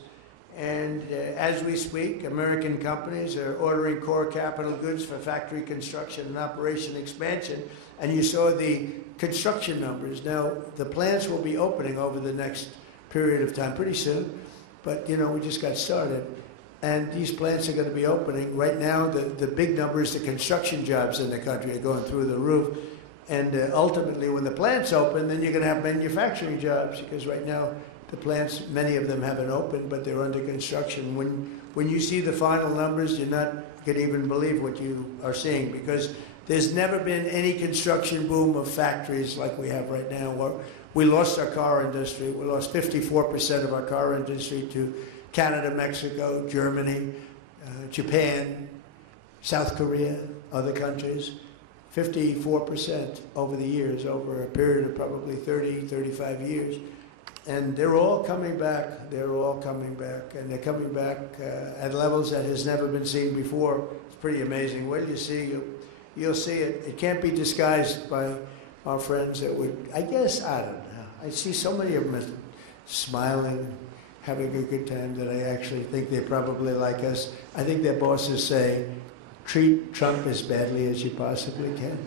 And as we speak, American companies are ordering core capital goods for factory construction and operation expansion. And you saw the construction numbers. Now, the plants will be opening over the next period of time, pretty soon. But, you know, we just got started. And these plants are going to be opening. Right now, the big numbers, the construction jobs in the country are going through the roof. And ultimately, when the plants open, then you're going to have manufacturing jobs, because right now, the plants, many of them haven't opened, but they're under construction. When you see the final numbers, you're not going to even believe what you are seeing, because there's never been any construction boom of factories like we have right now. We lost our car industry. We lost 54% of our car industry to Canada, Mexico, Germany, Japan, South Korea, other countries. 54% over the years, over a period of probably 30, 35 years. And they're all coming back. They're all coming back. And they're coming back at levels that has never been seen before. It's pretty amazing. Well, you see, you'll see it. It can't be disguised by our friends that would, I guess, I don't know. I see so many of them smiling, having a good time, that I actually think they probably like us. I think their bosses say, treat Trump as badly as you possibly can.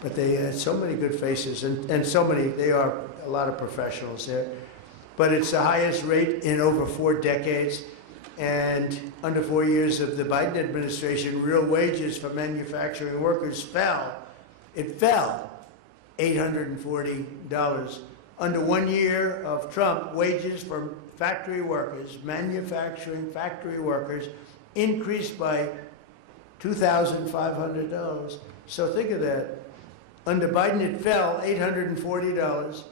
But they had so many good faces, and so many, they are a lot of professionals there. But it's the highest rate in over 4 decades. And under 4 years of the Biden administration, real wages for manufacturing workers fell. It fell $840. Under 1 year of Trump, wages for factory workers, manufacturing factory workers, increased by $2,500. So think of that. Under Biden, it fell $840.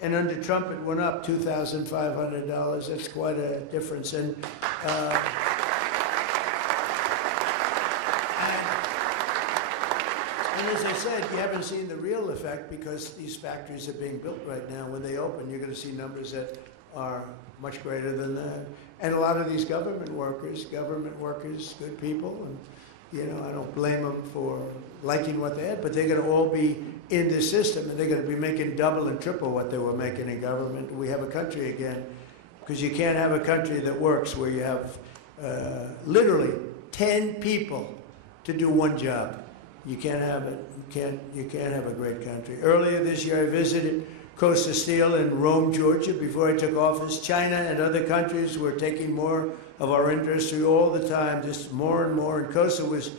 And under Trump, it went up $2,500. That's quite a difference. And as I said, you haven't seen the real effect, because these factories are being built right now. When they open, you're going to see numbers that are much greater than that. And a lot of these government workers, good people, and you know, I don't blame them for liking what they had, but they're going to all be in this system, and they're going to be making double and triple what they were making in government. We have a country again, because you can't have a country that works where you have literally 10 people to do one job. You can't have it. You can't have a great country. Earlier this year, I visited Costa Steel in Rome, Georgia. Before I took office, China and other countries were taking more of our industry all the time, just more and more. And Costa was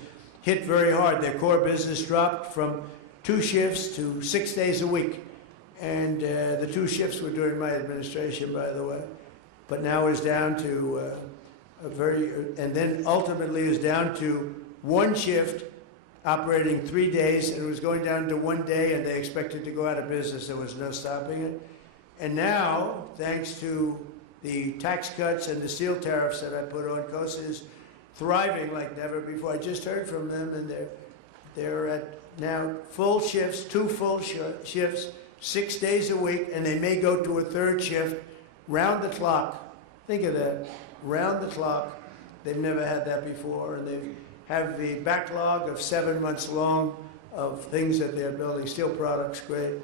hit very hard. Their core business dropped from 2 shifts to 6 days a week. And the 2 shifts were during my administration, by the way. But now is down to and then ultimately is down to 1 shift operating 3 days, and it was going down to 1 day, and they expected to go out of business. There was no stopping it. And now, thanks to the tax cuts and the steel tariffs that I put on, COSA is thriving like never before. I just heard from them, and they're at now full shifts, 2 full shifts, 6 days a week, and they may go to a 3rd shift, round the clock. Think of that, round the clock. They've never had that before, and they have the backlog of 7 months long of things that they're building, steel products, great.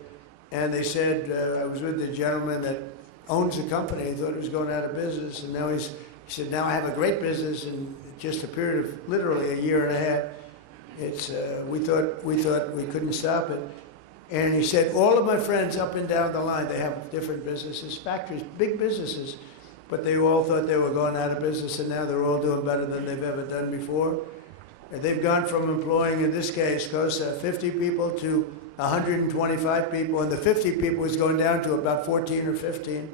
And they said, I was with the gentleman that owns the company. He thought he was going out of business, and now he said, now I have a great business in just a period of literally a year and a half. It's we thought we couldn't stop it. And he said, all of my friends up and down the line, they have different businesses, factories, big businesses, but they all thought they were going out of business, and now they're all doing better than they've ever done before. And they've gone from employing, in this case, COSA, 50 people to 125 people, and the 50 people is going down to about 14 or 15.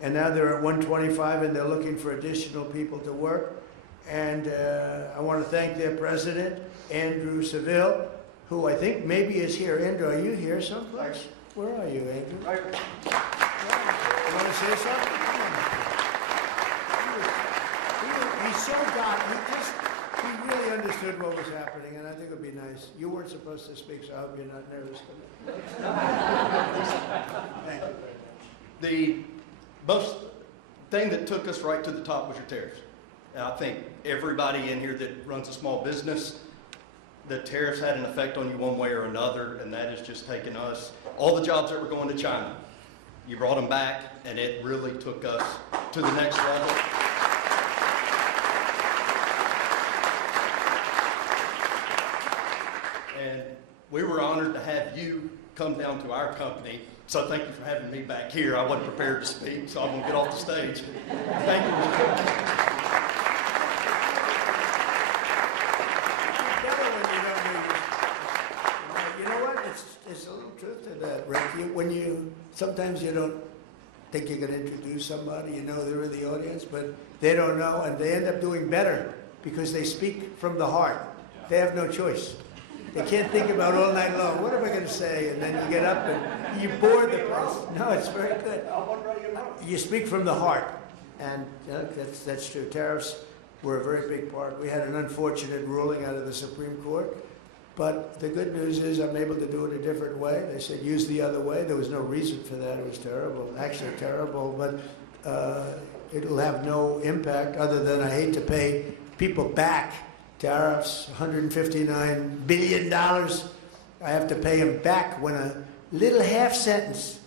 And now they're at 125, and they're looking for additional people to work. And I want to thank their president, Andrew Seville, who I think maybe is here. Andrew, are you here someplace? Where are you, Andrew? Right. You want to say something? He's so he really understood what was happening, and I think it would be nice. You weren't supposed to speak, so I hope you're not nervous. Thank you. The most thing that took us right to the top was your tariffs. And I think everybody in here that runs a small business, the tariffs had an effect on you one way or another, and that has just taken us, all the jobs that were going to China, you brought them back, and it really took us to the next level. And we were honored to have you come down to our company. So thank you for having me back here. I wasn't prepared to speak, so I'm going to get off the stage. Thank you. You know what? It's a little truth to that, Rick. Sometimes you don't think you're going to introduce somebody, you know they're in the audience, but they don't know, and they end up doing better because they speak from the heart. They have no choice. They can't think about all night long, what am I going to say? And then you get up and you bore the person. No, it's very good. You speak from the heart. And that's true. Tariffs were a very big part. We had an unfortunate ruling out of the Supreme Court. But the good news is I'm able to do it a different way. They said use the other way. There was no reason for that. It was terrible, actually terrible. But it'll have no impact other than I hate to pay people back. Tariffs, $159 billion. I have to pay them back when a little half sentence,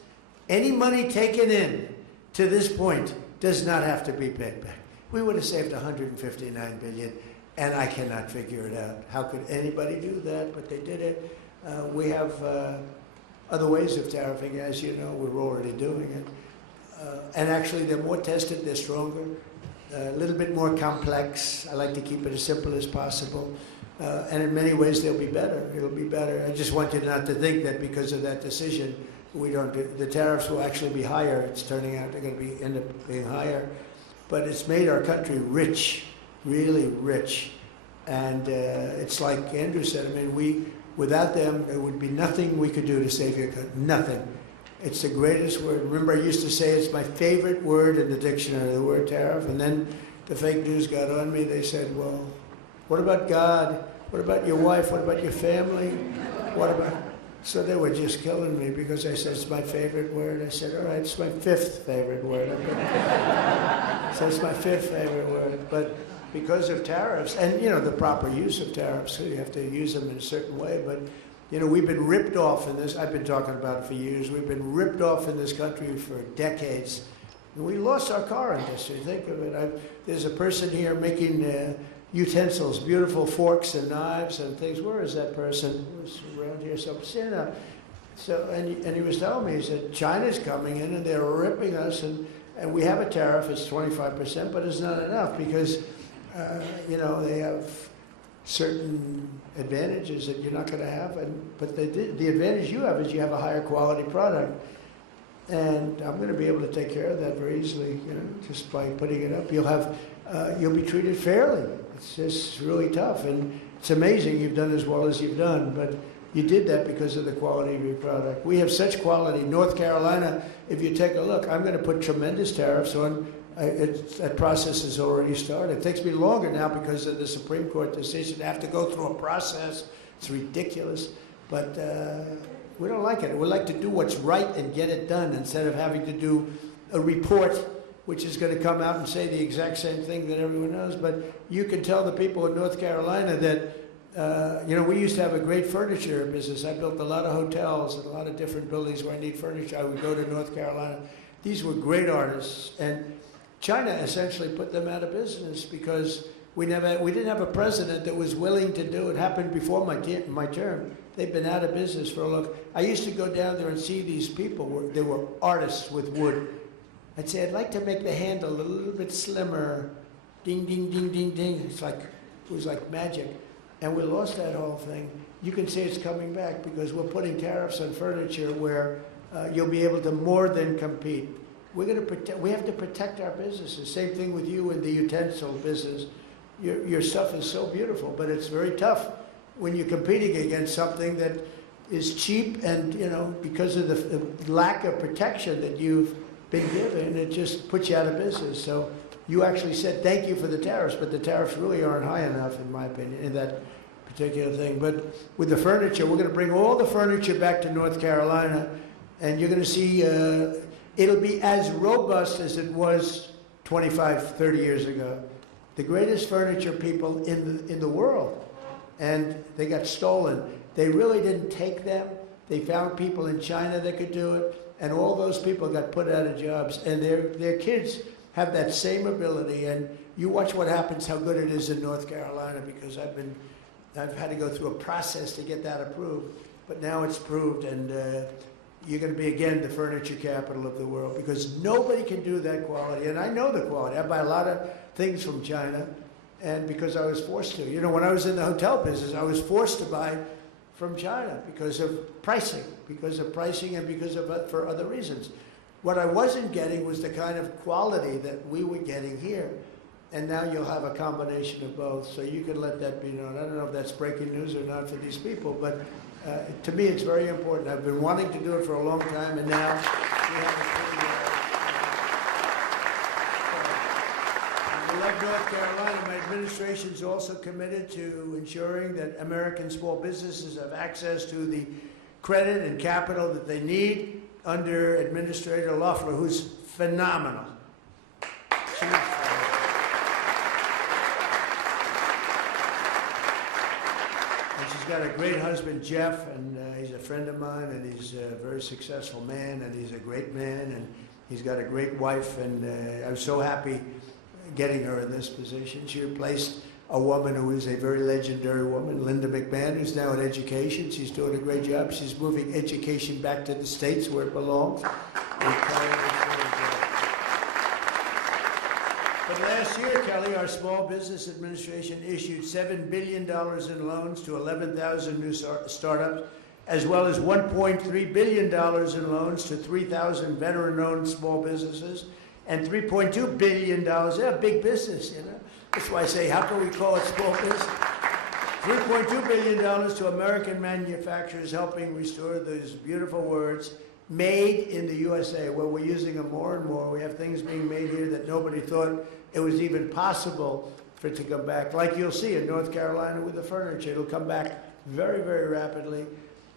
any money taken in to this point does not have to be paid back. We would have saved $159 billion, and I cannot figure it out. How could anybody do that? But they did it. We have other ways of tariffing, as you know. We're already doing it. And actually, they're more tested, they're stronger. A little bit more complex. I like to keep it as simple as possible. And in many ways, they'll be better. It'll be better. I just want you not to think that because of that decision, the tariffs will actually be higher. It's turning out they're going to end up being higher. But it's made our country rich, really rich. And it's like Andrew said, I mean, without them, there would be nothing we could do to save your country. Nothing. It's the greatest word. Remember, I used to say it's my favorite word in the dictionary, the word tariff. And then the fake news got on me. They said, well, what about God? What about your wife? What about your family? What about... So they were just killing me because I said it's my favorite word. I said, all right, it's my 5th favorite word. So it's my 5th favorite word. But because of tariffs, and, you know, the proper use of tariffs, so you have to use them in a certain way, but you know, we've been ripped off in this. I've been talking about it for years. We've been ripped off in this country for decades. And we lost our car industry. Think of it. There's a person here making utensils, beautiful forks and knives and things. Where is that person? He was around here. So, and he was telling me, he said, China's coming in and they're ripping us. And we have a tariff. It's 25%, but it's not enough because, you know, they have certain advantages that you're not going to have, but the advantage you have is you have a higher quality product. And I'm going to be able to take care of that very easily, you know, just by putting it up. You'll be treated fairly. It's just really tough, and it's amazing you've done as well as you've done, but you did that because of the quality of your product. We have such quality. North Carolina, if you take a look, I'm going to put tremendous tariffs on. That process has already started. It takes me longer now because of the Supreme Court decision. I have to go through a process. It's ridiculous, but we don't like it. We like to do what's right and get it done instead of having to do a report which is going to come out and say the exact same thing that everyone knows. But you can tell the people in North Carolina that, you know, we used to have a great furniture business. I built a lot of hotels and a lot of different buildings where I need furniture. I would go to North Carolina. These were great artists, and China essentially put them out of business because we didn't have a president that was willing to do it. It happened before my term. They've been out of business for a long. I used to go down there and see these people. They were artists with wood. I'd say, I'd like to make the handle a little bit slimmer. Ding, ding, ding, ding, ding. It was like magic. And we lost that whole thing. You can see it's coming back because we're putting tariffs on furniture where you'll be able to more than compete. We have to protect our businesses. Same thing with you in the utensil business. Your stuff is so beautiful, but it's very tough when you're competing against something that is cheap and, you know, because of the lack of protection that you've been given, it just puts you out of business. So you actually said thank you for the tariffs, but the tariffs really aren't high enough, in my opinion, in that particular thing. But with the furniture, we're going to bring all the furniture back to North Carolina, and you're going to see it'll be as robust as it was 25, 30 years ago. The greatest furniture people in the world, and they got stolen. They really didn't take them. They found people in China that could do it, and all those people got put out of jobs, and their kids have that same ability. And you watch what happens, how good it is in North Carolina, because I've had to go through a process to get that approved, but now it's proved, and you're going to be, again, the furniture capital of the world, because nobody can do that quality. And I know the quality. I buy a lot of things from China, and because I was forced to. You know, when I was in the hotel business, I was forced to buy from China because of pricing and because of for other reasons. What I wasn't getting was the kind of quality that we were getting here. And now you'll have a combination of both, so you can let that be known. I don't know if that's breaking news or not for these people, but to me, it's very important. I've been wanting to do it for a long time, and now we have I love North Carolina. My administration is also committed to ensuring that American small businesses have access to the credit and capital that they need under Administrator Loeffler, who's phenomenal. She's got a great husband, Jeff, and he's a friend of mine, and he's a very successful man, and he's a great man, and he's got a great wife, and I'm so happy getting her in this position. She replaced a woman who is a very legendary woman, Linda McMahon, who's now in education. She's doing a great job. She's moving education back to the States where it belongs. But last year, Kelly, our Small Business Administration issued $7 billion in loans to 11,000 new startups, as well as $1.3 billion in loans to 3,000 veteran-owned small businesses, and $3.2 billion, they're a big business, you know. That's why I say, how can we call it small business? $3.2 billion to American manufacturers, helping restore those beautiful words, made in the USA. Well, we're using them more and more. We have things being made here that nobody thought it was even possible for it to come back. Like you'll see in North Carolina with the furniture. It'll come back very, very rapidly.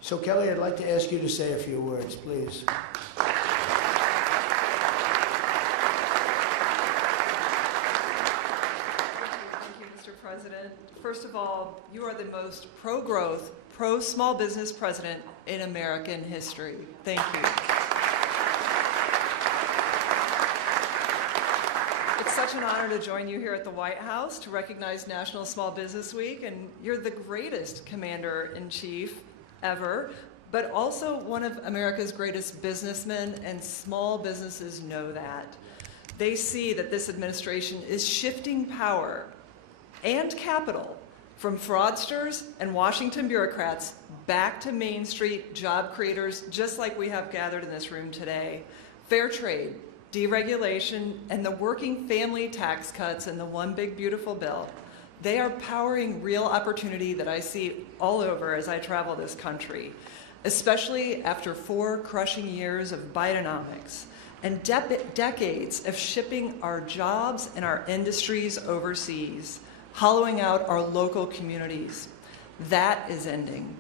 So, Kelly, I'd like to ask you to say a few words, please. First of all, you are the most pro-growth, pro-small business president in American history. Thank you. It's such an honor to join you here at the White House to recognize National Small Business Week, and you're the greatest commander-in-chief ever, but also one of America's greatest businessmen, and small businesses know that. They see that this administration is shifting power and capital From fraudsters and Washington bureaucrats back to Main Street job creators, just like we have gathered in this room today. Fair trade, deregulation, and the working family tax cuts in the One Big Beautiful Bill, they are powering real opportunity that I see all over as I travel this country, especially after 4 crushing years of Bidenomics and decades of shipping our jobs and our industries overseas, hollowing out our local communities. That is ending.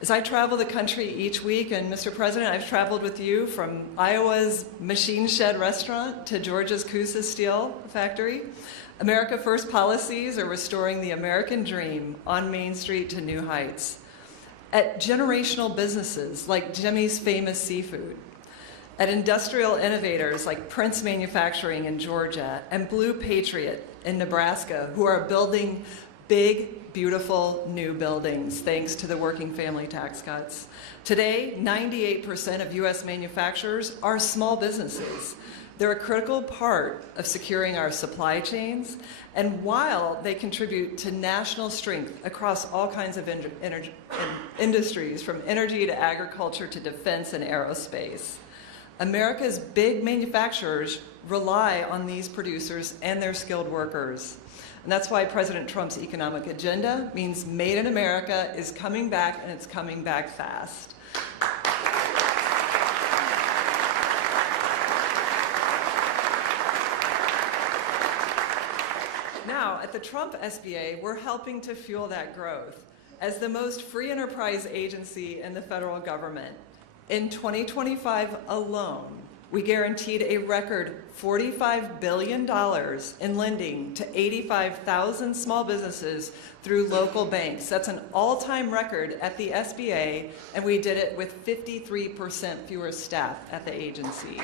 As I travel the country each week, and Mr. President, I've traveled with you from Iowa's Machine Shed restaurant to Georgia's Coosa Steel factory. America First policies are restoring the American dream on Main Street to new heights. At generational businesses like Jimmy's Famous Seafood, at industrial innovators like Prince Manufacturing in Georgia and Blue Patriot in Nebraska, who are building big, beautiful new buildings thanks to the working family tax cuts. Today, 98% of U.S. manufacturers are small businesses. They're a critical part of securing our supply chains, and while they contribute to national strength across all kinds of industries, from energy to agriculture to defense and aerospace, America's big manufacturers rely on these producers and their skilled workers. And that's why President Trump's economic agenda means Made in America is coming back, and it's coming back fast. Now, at the Trump SBA, we're helping to fuel that growth as the most free enterprise agency in the federal government. In 2025 alone, we guaranteed a record $45 billion in lending to 85,000 small businesses through local banks. That's an all-time record at the SBA, and we did it with 53% fewer staff at the agency.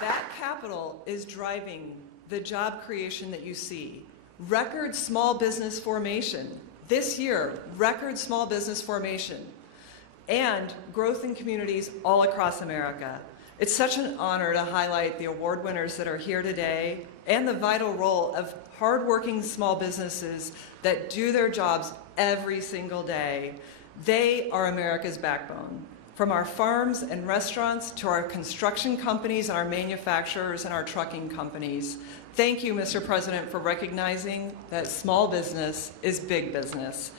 That capital is driving the job creation that you see. Record small business formation. This year, record small business formation and growth in communities all across America. It's such an honor to highlight the award winners that are here today and the vital role of hardworking small businesses that do their jobs every single day. They are America's backbone. From our farms and restaurants to our construction companies and our manufacturers and our trucking companies. Thank you, Mr. President, for recognizing that small business is big business.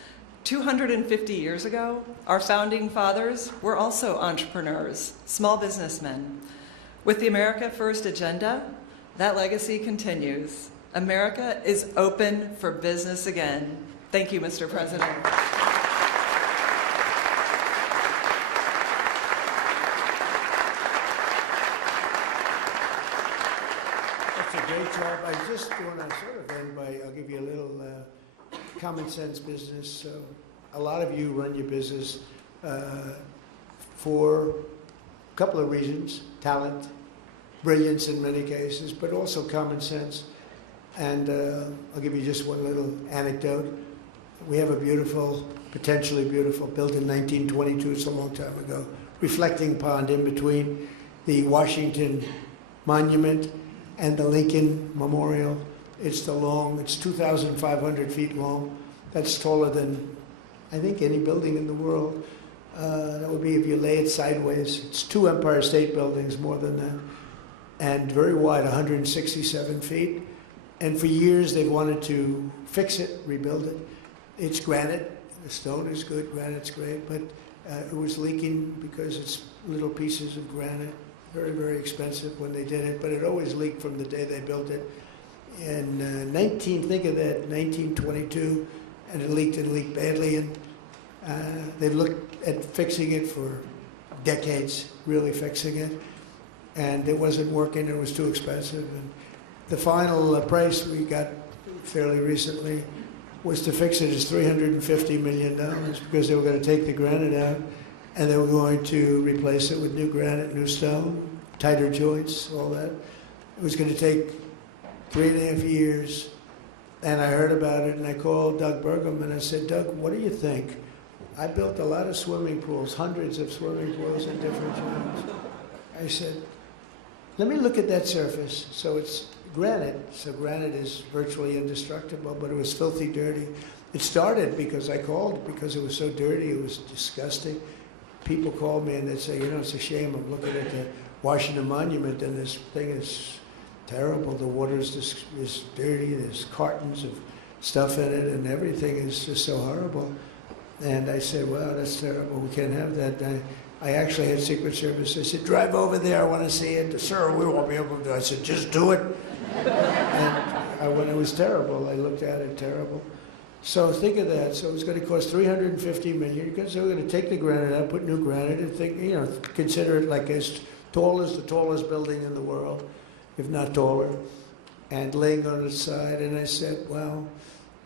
250 years ago, our founding fathers were also entrepreneurs, small businessmen. With the America First agenda, that legacy continues. America is open for business again. Thank you, Mr. President. Great job. I just want to sort of end by, I'll give you a little common sense business. A lot of you run your business for a couple of reasons: talent, brilliance in many cases, but also common sense. And I'll give you just one little anecdote. We have a beautiful, potentially beautiful, built in 1922, it's a long time ago, reflecting pond in between the Washington Monument and the Lincoln Memorial. It's 2,500 feet long. That's taller than, I think, any building in the world. That would be if you lay it sideways. It's 2 Empire State Buildings, more than that. And very wide, 167 feet. And for years they've wanted to fix it, rebuild it. It's granite. The stone is good, granite's great, but it was leaking because it's little pieces of granite. Very, very expensive when they did it, but it always leaked from the day they built it. And think of that, 1922, and it leaked badly, and they've looked at fixing it for decades, really fixing it, and it wasn't working, it was too expensive. And the final price we got fairly recently was to fix it as $350 million because they were going to take the granite out and they were going to replace it with new granite, new stone, tighter joints, all that. It was going to take 3.5 years, and I heard about it, and I called Doug Burgum, and I said, Doug, what do you think? I built a lot of swimming pools, hundreds of swimming pools in different towns. I said, let me look at that surface. So it's granite, so granite is virtually indestructible, but it was filthy dirty. It started because I called, because it was so dirty, it was disgusting. People called me and they'd say, you know, it's a shame, I'm looking at the Washington Monument and this thing is terrible. The water is dirty, there's cartons of stuff in it and everything is just so horrible. And I said, well, that's terrible, we can't have that. I actually had Secret Service. I said, drive over there, I want to see it. Sir, we won't be able to do it. I said, just do it. And when it was terrible, I looked at it, terrible. So think of that. So it's going to cost $350 million. So we're going to take the granite out, put new granite, and think, you know, consider it like as tall as the tallest building in the world, if not taller, and laying on its side. And I said, well,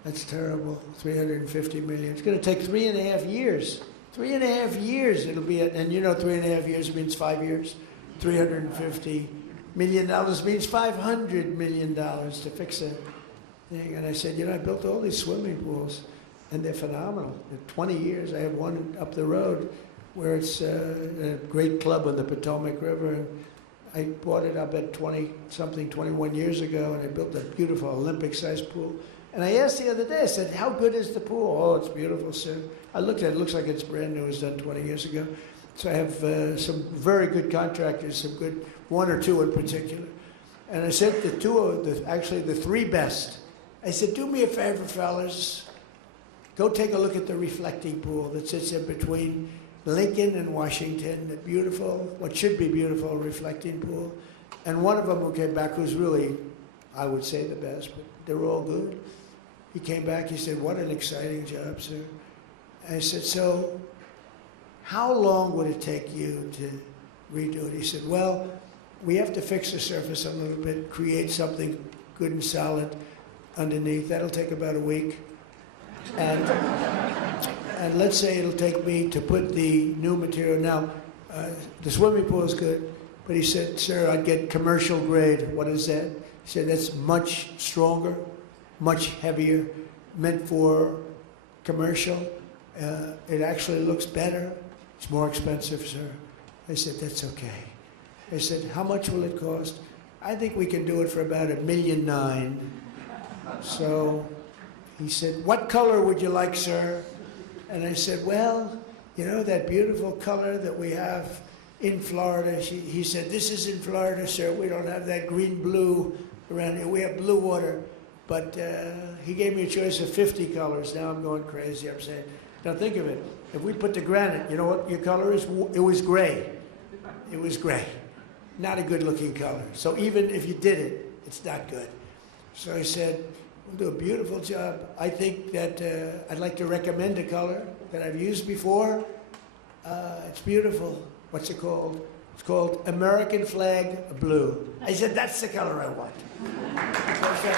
that's terrible, $350 million. It's going to take 3.5 years. 3.5 years it'll be, and you know 3.5 years means 5 years. $350 million means $500 million to fix a thing. And I said, you know, I built all these swimming pools, and they're phenomenal. In 20 years, I have one up the road where it's a great club on the Potomac River, and I bought it up at 21 years ago, and I built a beautiful Olympic-sized pool. And I asked the other day, I said, how good is the pool? Oh, it's beautiful, sir. I looked at it, looks like it's brand new, it was done 20 years ago. So I have some very good contractors, some good, one or two in particular. And I said actually the three best, I said, do me a favor, fellas, go take a look at the reflecting pool that sits in between Lincoln and Washington, the beautiful, what should be beautiful reflecting pool. And one of them who came back, who's really, I would say the best, but they're all good. He came back, he said, what an exciting job, sir. I said, so how long would it take you to redo it? He said, well, we have to fix the surface a little bit, create something good and solid underneath. That'll take about a week. And let's say it'll take me to put the new material. Now, the swimming pool is good, but he said, sir, I'd get commercial grade. What is that? He said, that's much stronger, much heavier, meant for commercial. It actually looks better. It's more expensive, sir. I said, that's okay. I said, how much will it cost? I think we can do it for about $1.9 million. So he said, what color would you like, sir? And I said, well, you know that beautiful color that we have in Florida? He said, this is in Florida, sir. We don't have that green-blue around here. We have blue water. But he gave me a choice of 50 colors. Now I'm going crazy. I'm saying, now think of it. If we put the granite, you know what your color is? It was gray. It was gray. Not a good-looking color. So even if you did it, it's not good. So I said, we'll do a beautiful job. I think that I'd like to recommend a color that I've used before. It's beautiful. What's it called? It's called American Flag Blue. I said, that's the color I want. So I said,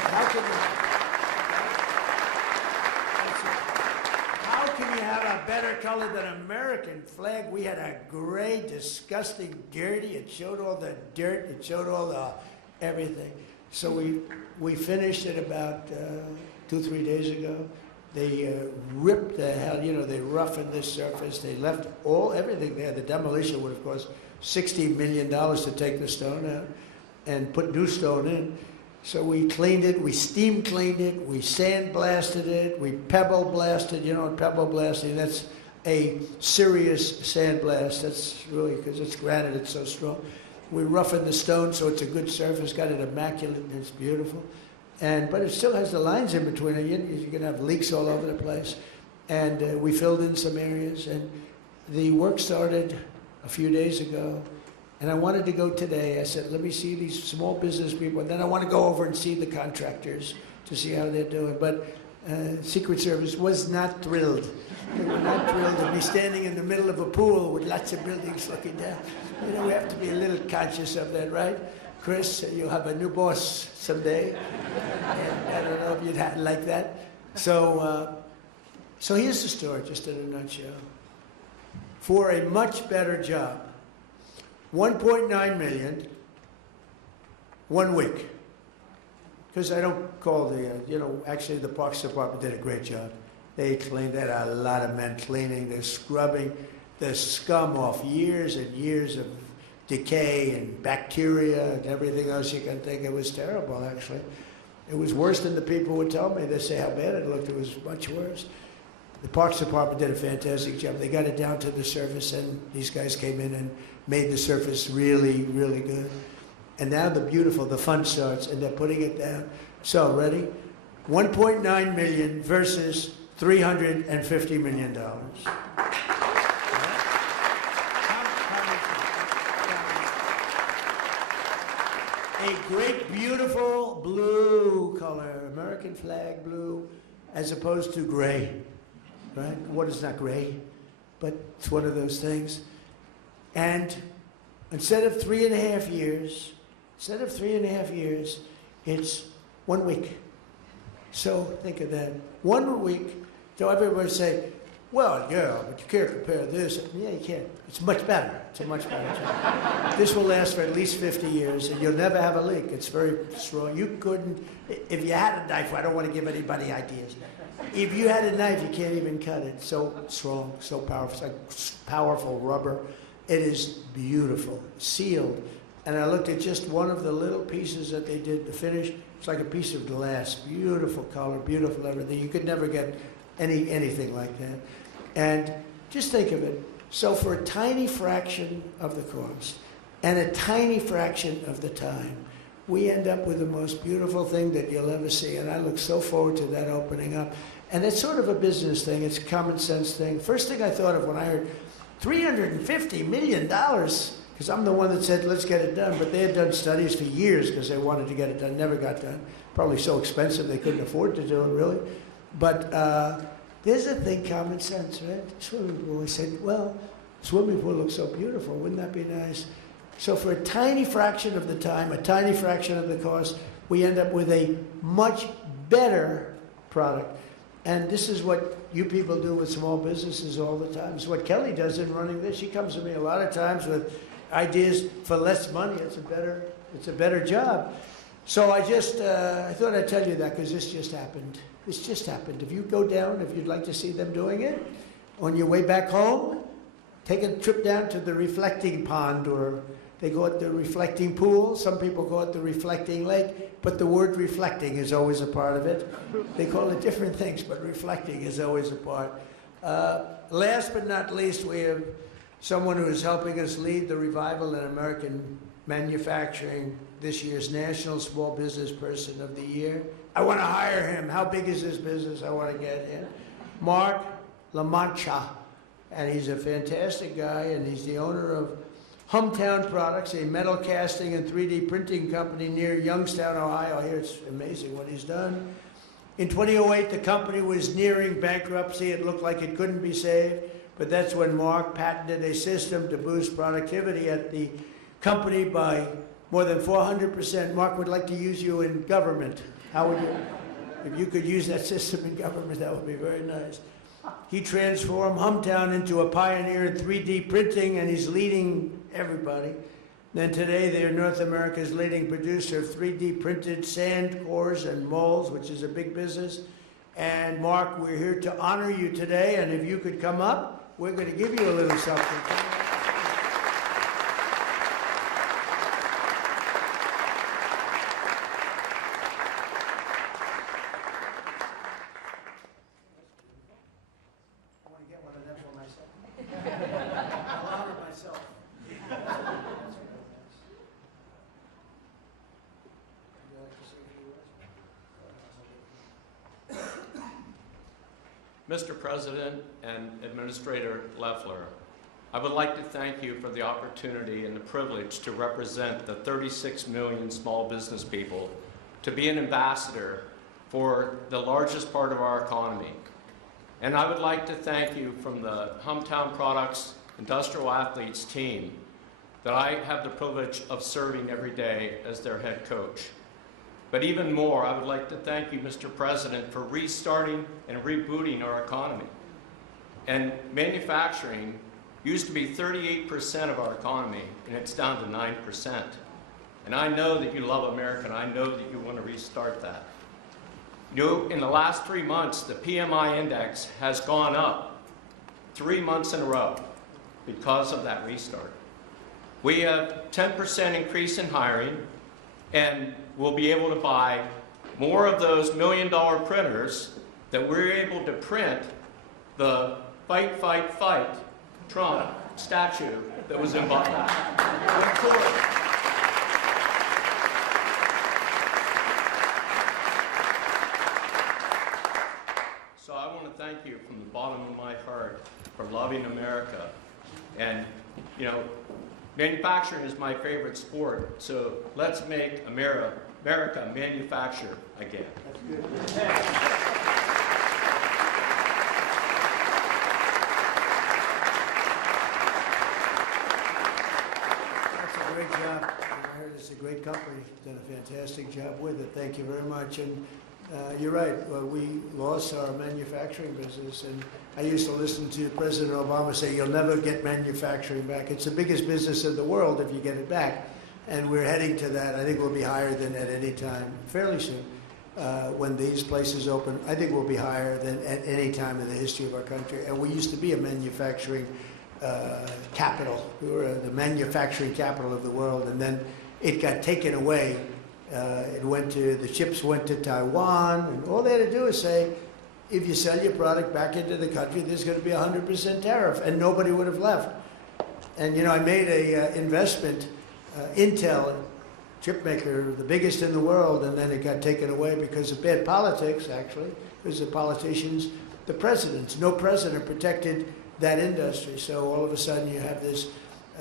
how can you have a better color than American flag? We had a gray, disgusting, dirty. It showed all the dirt. It showed all the everything. So we finished it about 2-3 days ago. They ripped the hell, you know, they roughened this surface. They left everything there. The demolition would have cost $60 million to take the stone out and put new stone in. So we cleaned it, we steam cleaned it, we sand blasted it, we pebble blasted. You know what pebble blasting, that's a serious sand blast. That's really, because it's granite, it's so strong. We roughened the stone so it's a good surface, got it immaculate, and it's beautiful. But it still has the lines in between it. You're going to have leaks all over the place. And we filled in some areas, and the work started a few days ago. And I wanted to go today. I said, let me see these small business people, and then I want to go over and see the contractors to see how they're doing. But Secret Service was not thrilled. They were not thrilled to be standing in the middle of a pool with lots of buildings looking down. You know, we have to be a little conscious of that, right? Chris, you'll have a new boss someday. And I don't know if you'd like that. So here's the story, just in a nutshell. For a much better job, $1.9 million, 1 week. Because I don't call actually the Parks Department did a great job. They cleaned, they had a lot of men cleaning, they're scrubbing the scum off years and years of decay and bacteria and everything else you can think. It was terrible, actually. It was worse than the people would tell me. They say how bad it looked. It was much worse. The Parks Department did a fantastic job. They got it down to the surface, and these guys came in and made the surface really, really good. And now the fun starts, and they're putting it down. So, ready? 1.9 million versus $350 million. A great, beautiful blue color, American flag blue, as opposed to gray, right? What is not gray, but it's one of those things. And instead of 3.5 years, it's 1 week. So think of that. 1 week. So everybody say, well, yeah, but you can't compare this. Yeah, you can't. It's much better. It's a much better job. This will last for at least 50 years, and you'll never have a leak. It's very strong. You couldn't, if you had a knife, I don't want to give anybody ideas. If you had a knife, you can't even cut it. So strong, so powerful. It's like powerful rubber. It is beautiful, sealed. And I looked at just one of the little pieces that they did to finish. It's like a piece of glass. Beautiful color, beautiful everything. You could never get anything like that. And just think of it. So for a tiny fraction of the cost and a tiny fraction of the time, we end up with the most beautiful thing that you'll ever see. And I look so forward to that opening up. And it's sort of a business thing. It's a common sense thing. First thing I thought of when I heard $350 million, because I'm the one that said, let's get it done. But they had done studies for years because they wanted to get it done. Never got done. Probably so expensive they couldn't afford to do it, really. But there's a thing, common sense, right? Swimming pool. I said, well, swimming pool looks so beautiful. Wouldn't that be nice? So for a tiny fraction of the time, a tiny fraction of the cost, we end up with a much better product. And this is what you people do with small businesses all the time. It's what Kelly does in running this. She comes to me a lot of times with ideas for less money. It's a better job. So I thought I'd tell you that because this just happened. This just happened. If you go down, if you'd like to see them doing it, on your way back home, take a trip down to the reflecting pond, or they call it the reflecting pool. Some people call it the reflecting lake, but the word reflecting is always a part of it. They call it different things, but reflecting is always a part. Last but not least, we have someone who is helping us lead the revival in American manufacturing, this year's National Small Business Person of the Year. I want to hire him. How big is this business? I want to get him. Mark LaMancha. And he's a fantastic guy, and he's the owner of Hometown Products, a metal casting and 3D printing company near Youngstown, Ohio. I hear it's amazing what he's done. In 2008, the company was nearing bankruptcy. It looked like it couldn't be saved, but that's when Mark patented a system to boost productivity at the company by more than 400%. Mark would like to use you in government. How would you, if you could use that system in government, that would be very nice. He transformed Hometown into a pioneer in 3D printing, and he's leading everybody. Then today, they're North America's leading producer of 3D printed sand cores and molds, which is a big business. And Mark, we're here to honor you today, and if you could come up, we're going to give you a little something. Mr. President and Administrator Loeffler, I would like to thank you for the opportunity and the privilege to represent the 36 million small business people, to be an ambassador for the largest part of our economy. And I would like to thank you from the Hometown Products Industrial Athletes team that I have the privilege of serving every day as their head coach. But even more, I would like to thank you, Mr. President, for restarting and rebooting our economy. And manufacturing used to be 38% of our economy, and it's down to 9%. And I know that you love America, and I know that you want to restart that. You know, in the last 3 months, the PMI index has gone up 3 months in a row because of that restart. We have 10% increase in hiring, and we'll be able to buy more of those $1 million printers that we're able to print the fight, fight, fight Trump statue that was in Buffalo. So I want to thank you from the bottom of my heart for loving America. And, you know, manufacturing is my favorite sport, so let's make America manufacture again. That's good. Great job. I heard it's a great company. Done a fantastic job with it. Thank you very much. And you're right. Well, we lost our manufacturing business, and I used to listen to President Obama say, "You'll never get manufacturing back. It's the biggest business in the world if you get it back." And we're heading to that. I think we'll be higher than at any time fairly soon. When these places open, I think we'll be higher than at any time in the history of our country. And we used to be a manufacturing capital. We were the manufacturing capital of the world, and then it got taken away. The chips went to Taiwan, and all they had to do is say, if you sell your product back into the country, there's going to be 100% tariff, and nobody would have left. And, you know, I made a investment, Intel, chip maker, the biggest in the world, and then it got taken away because of bad politics, actually, because the politicians, the presidents, no president protected that industry. So all of a sudden you have this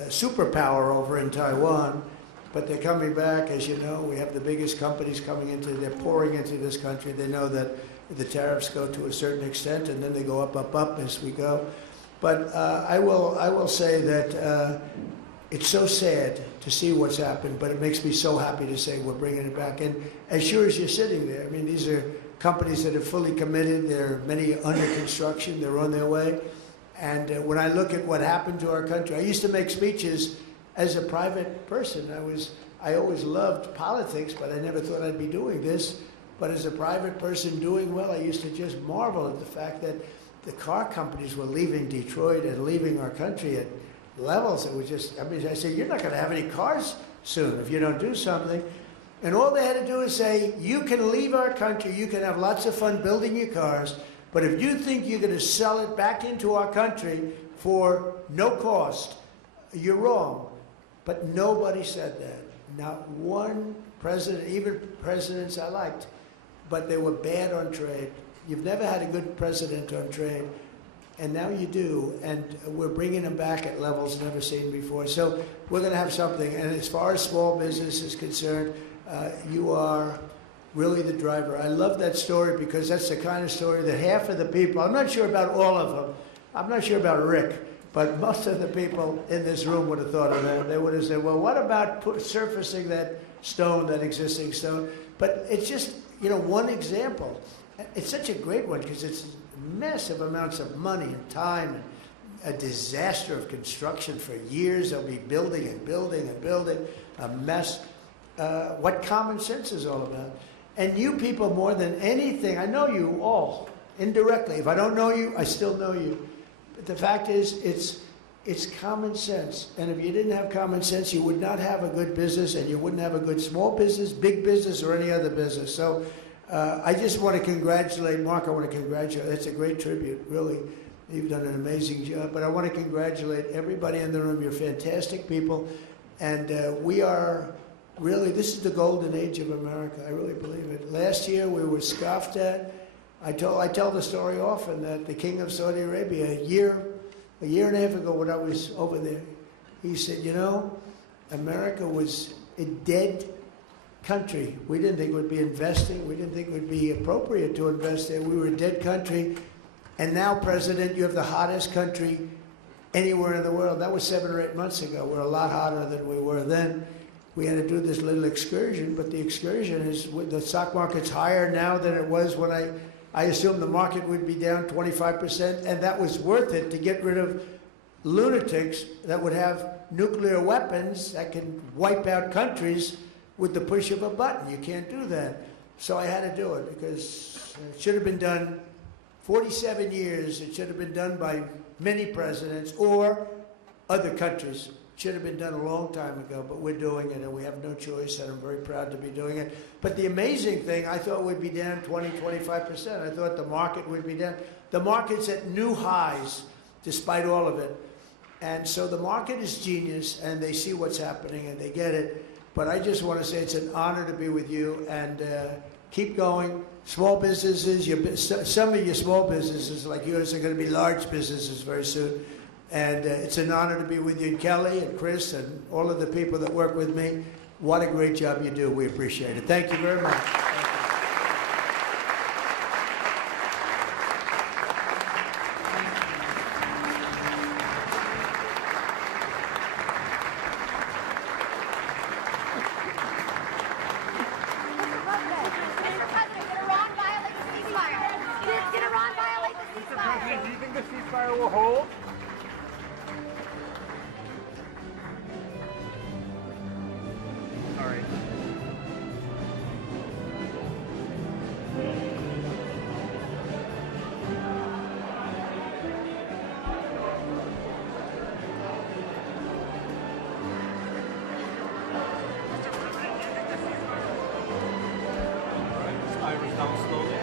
superpower over in Taiwan, but they're coming back. As you know, we have the biggest companies they're pouring into this country. They know that the tariffs go to a certain extent, and then they go up, up, up as we go. But I will say that it's so sad to see what's happened, but it makes me so happy to say we're bringing it back. And as sure as you're sitting there, I mean, these are companies that are fully committed. There are many under construction. They're on their way. And when I look at what happened to our country, I used to make speeches as a private person. I always loved politics, but I never thought I'd be doing this. But as a private person doing well, I used to just marvel at the fact that the car companies were leaving Detroit and leaving our country at levels that were just, I mean, I said, you're not going to have any cars soon if you don't do something. And all they had to do is say, you can leave our country, you can have lots of fun building your cars, but if you think you're going to sell it back into our country for no cost, you're wrong. But nobody said that. Not one president, even presidents I liked, but they were bad on trade. You've never had a good president on trade, and now you do, and we're bringing them back at levels never seen before. So we're going to have something, and as far as small business is concerned, you are really the driver. I love that story because that's the kind of story that half of the people, I'm not sure about all of them, I'm not sure about Rick, but most of the people in this room would have thought of that. They would have said, well, what about surfacing that stone, that existing stone? But it's just, you know, one example. It's such a great one because it's massive amounts of money and time and a disaster of construction for years. They'll be building and building and building, a mess. What common sense is all about. And you people more than anything, I know you all indirectly. If I don't know you, I still know you. But the fact is, it's common sense. And if you didn't have common sense, you would not have a good business, and you wouldn't have a good small business, big business, or any other business. So I just want to congratulate Mark. I want to congratulate. That's a great tribute, really. You've done an amazing job. But I want to congratulate everybody in the room. You're fantastic people. And we are really, this is the golden age of America. I really believe it. Last year, we were scoffed at. I tell the story often that the king of Saudi Arabia, a year and a half ago when I was over there, he said, you know, America was a dead country. We didn't think we'd be investing. We didn't think it would be appropriate to invest there. We were a dead country. And now, President, you have the hottest country anywhere in the world. That was 7 or 8 months ago. We're a lot hotter than we were then. We had to do this little excursion, but the excursion is, the stock market's higher now than it was when I assumed the market would be down 25%, and that was worth it to get rid of lunatics that would have nuclear weapons that can wipe out countries with the push of a button. You can't do that. So I had to do it because it should have been done 47 years. It should have been done by many presidents or other countries. should have been done a long time ago, but we're doing it, and we have no choice, and I'm very proud to be doing it. But the amazing thing, I thought we'd be down 20, 25%. I thought the market would be down. The market's at new highs, despite all of it. And so the market is genius, and they see what's happening, and they get it. But I just want to say it's an honor to be with you, and keep going. Small businesses, some of your small businesses like yours are going to be large businesses very soon. And it's an honor to be with you, and Kelly and Chris and all of the people that work with me. What a great job you do. We appreciate it. Thank you very much. Mr. President, do you think the ceasefire will hold? Sorry. All right, this Irish down slowly.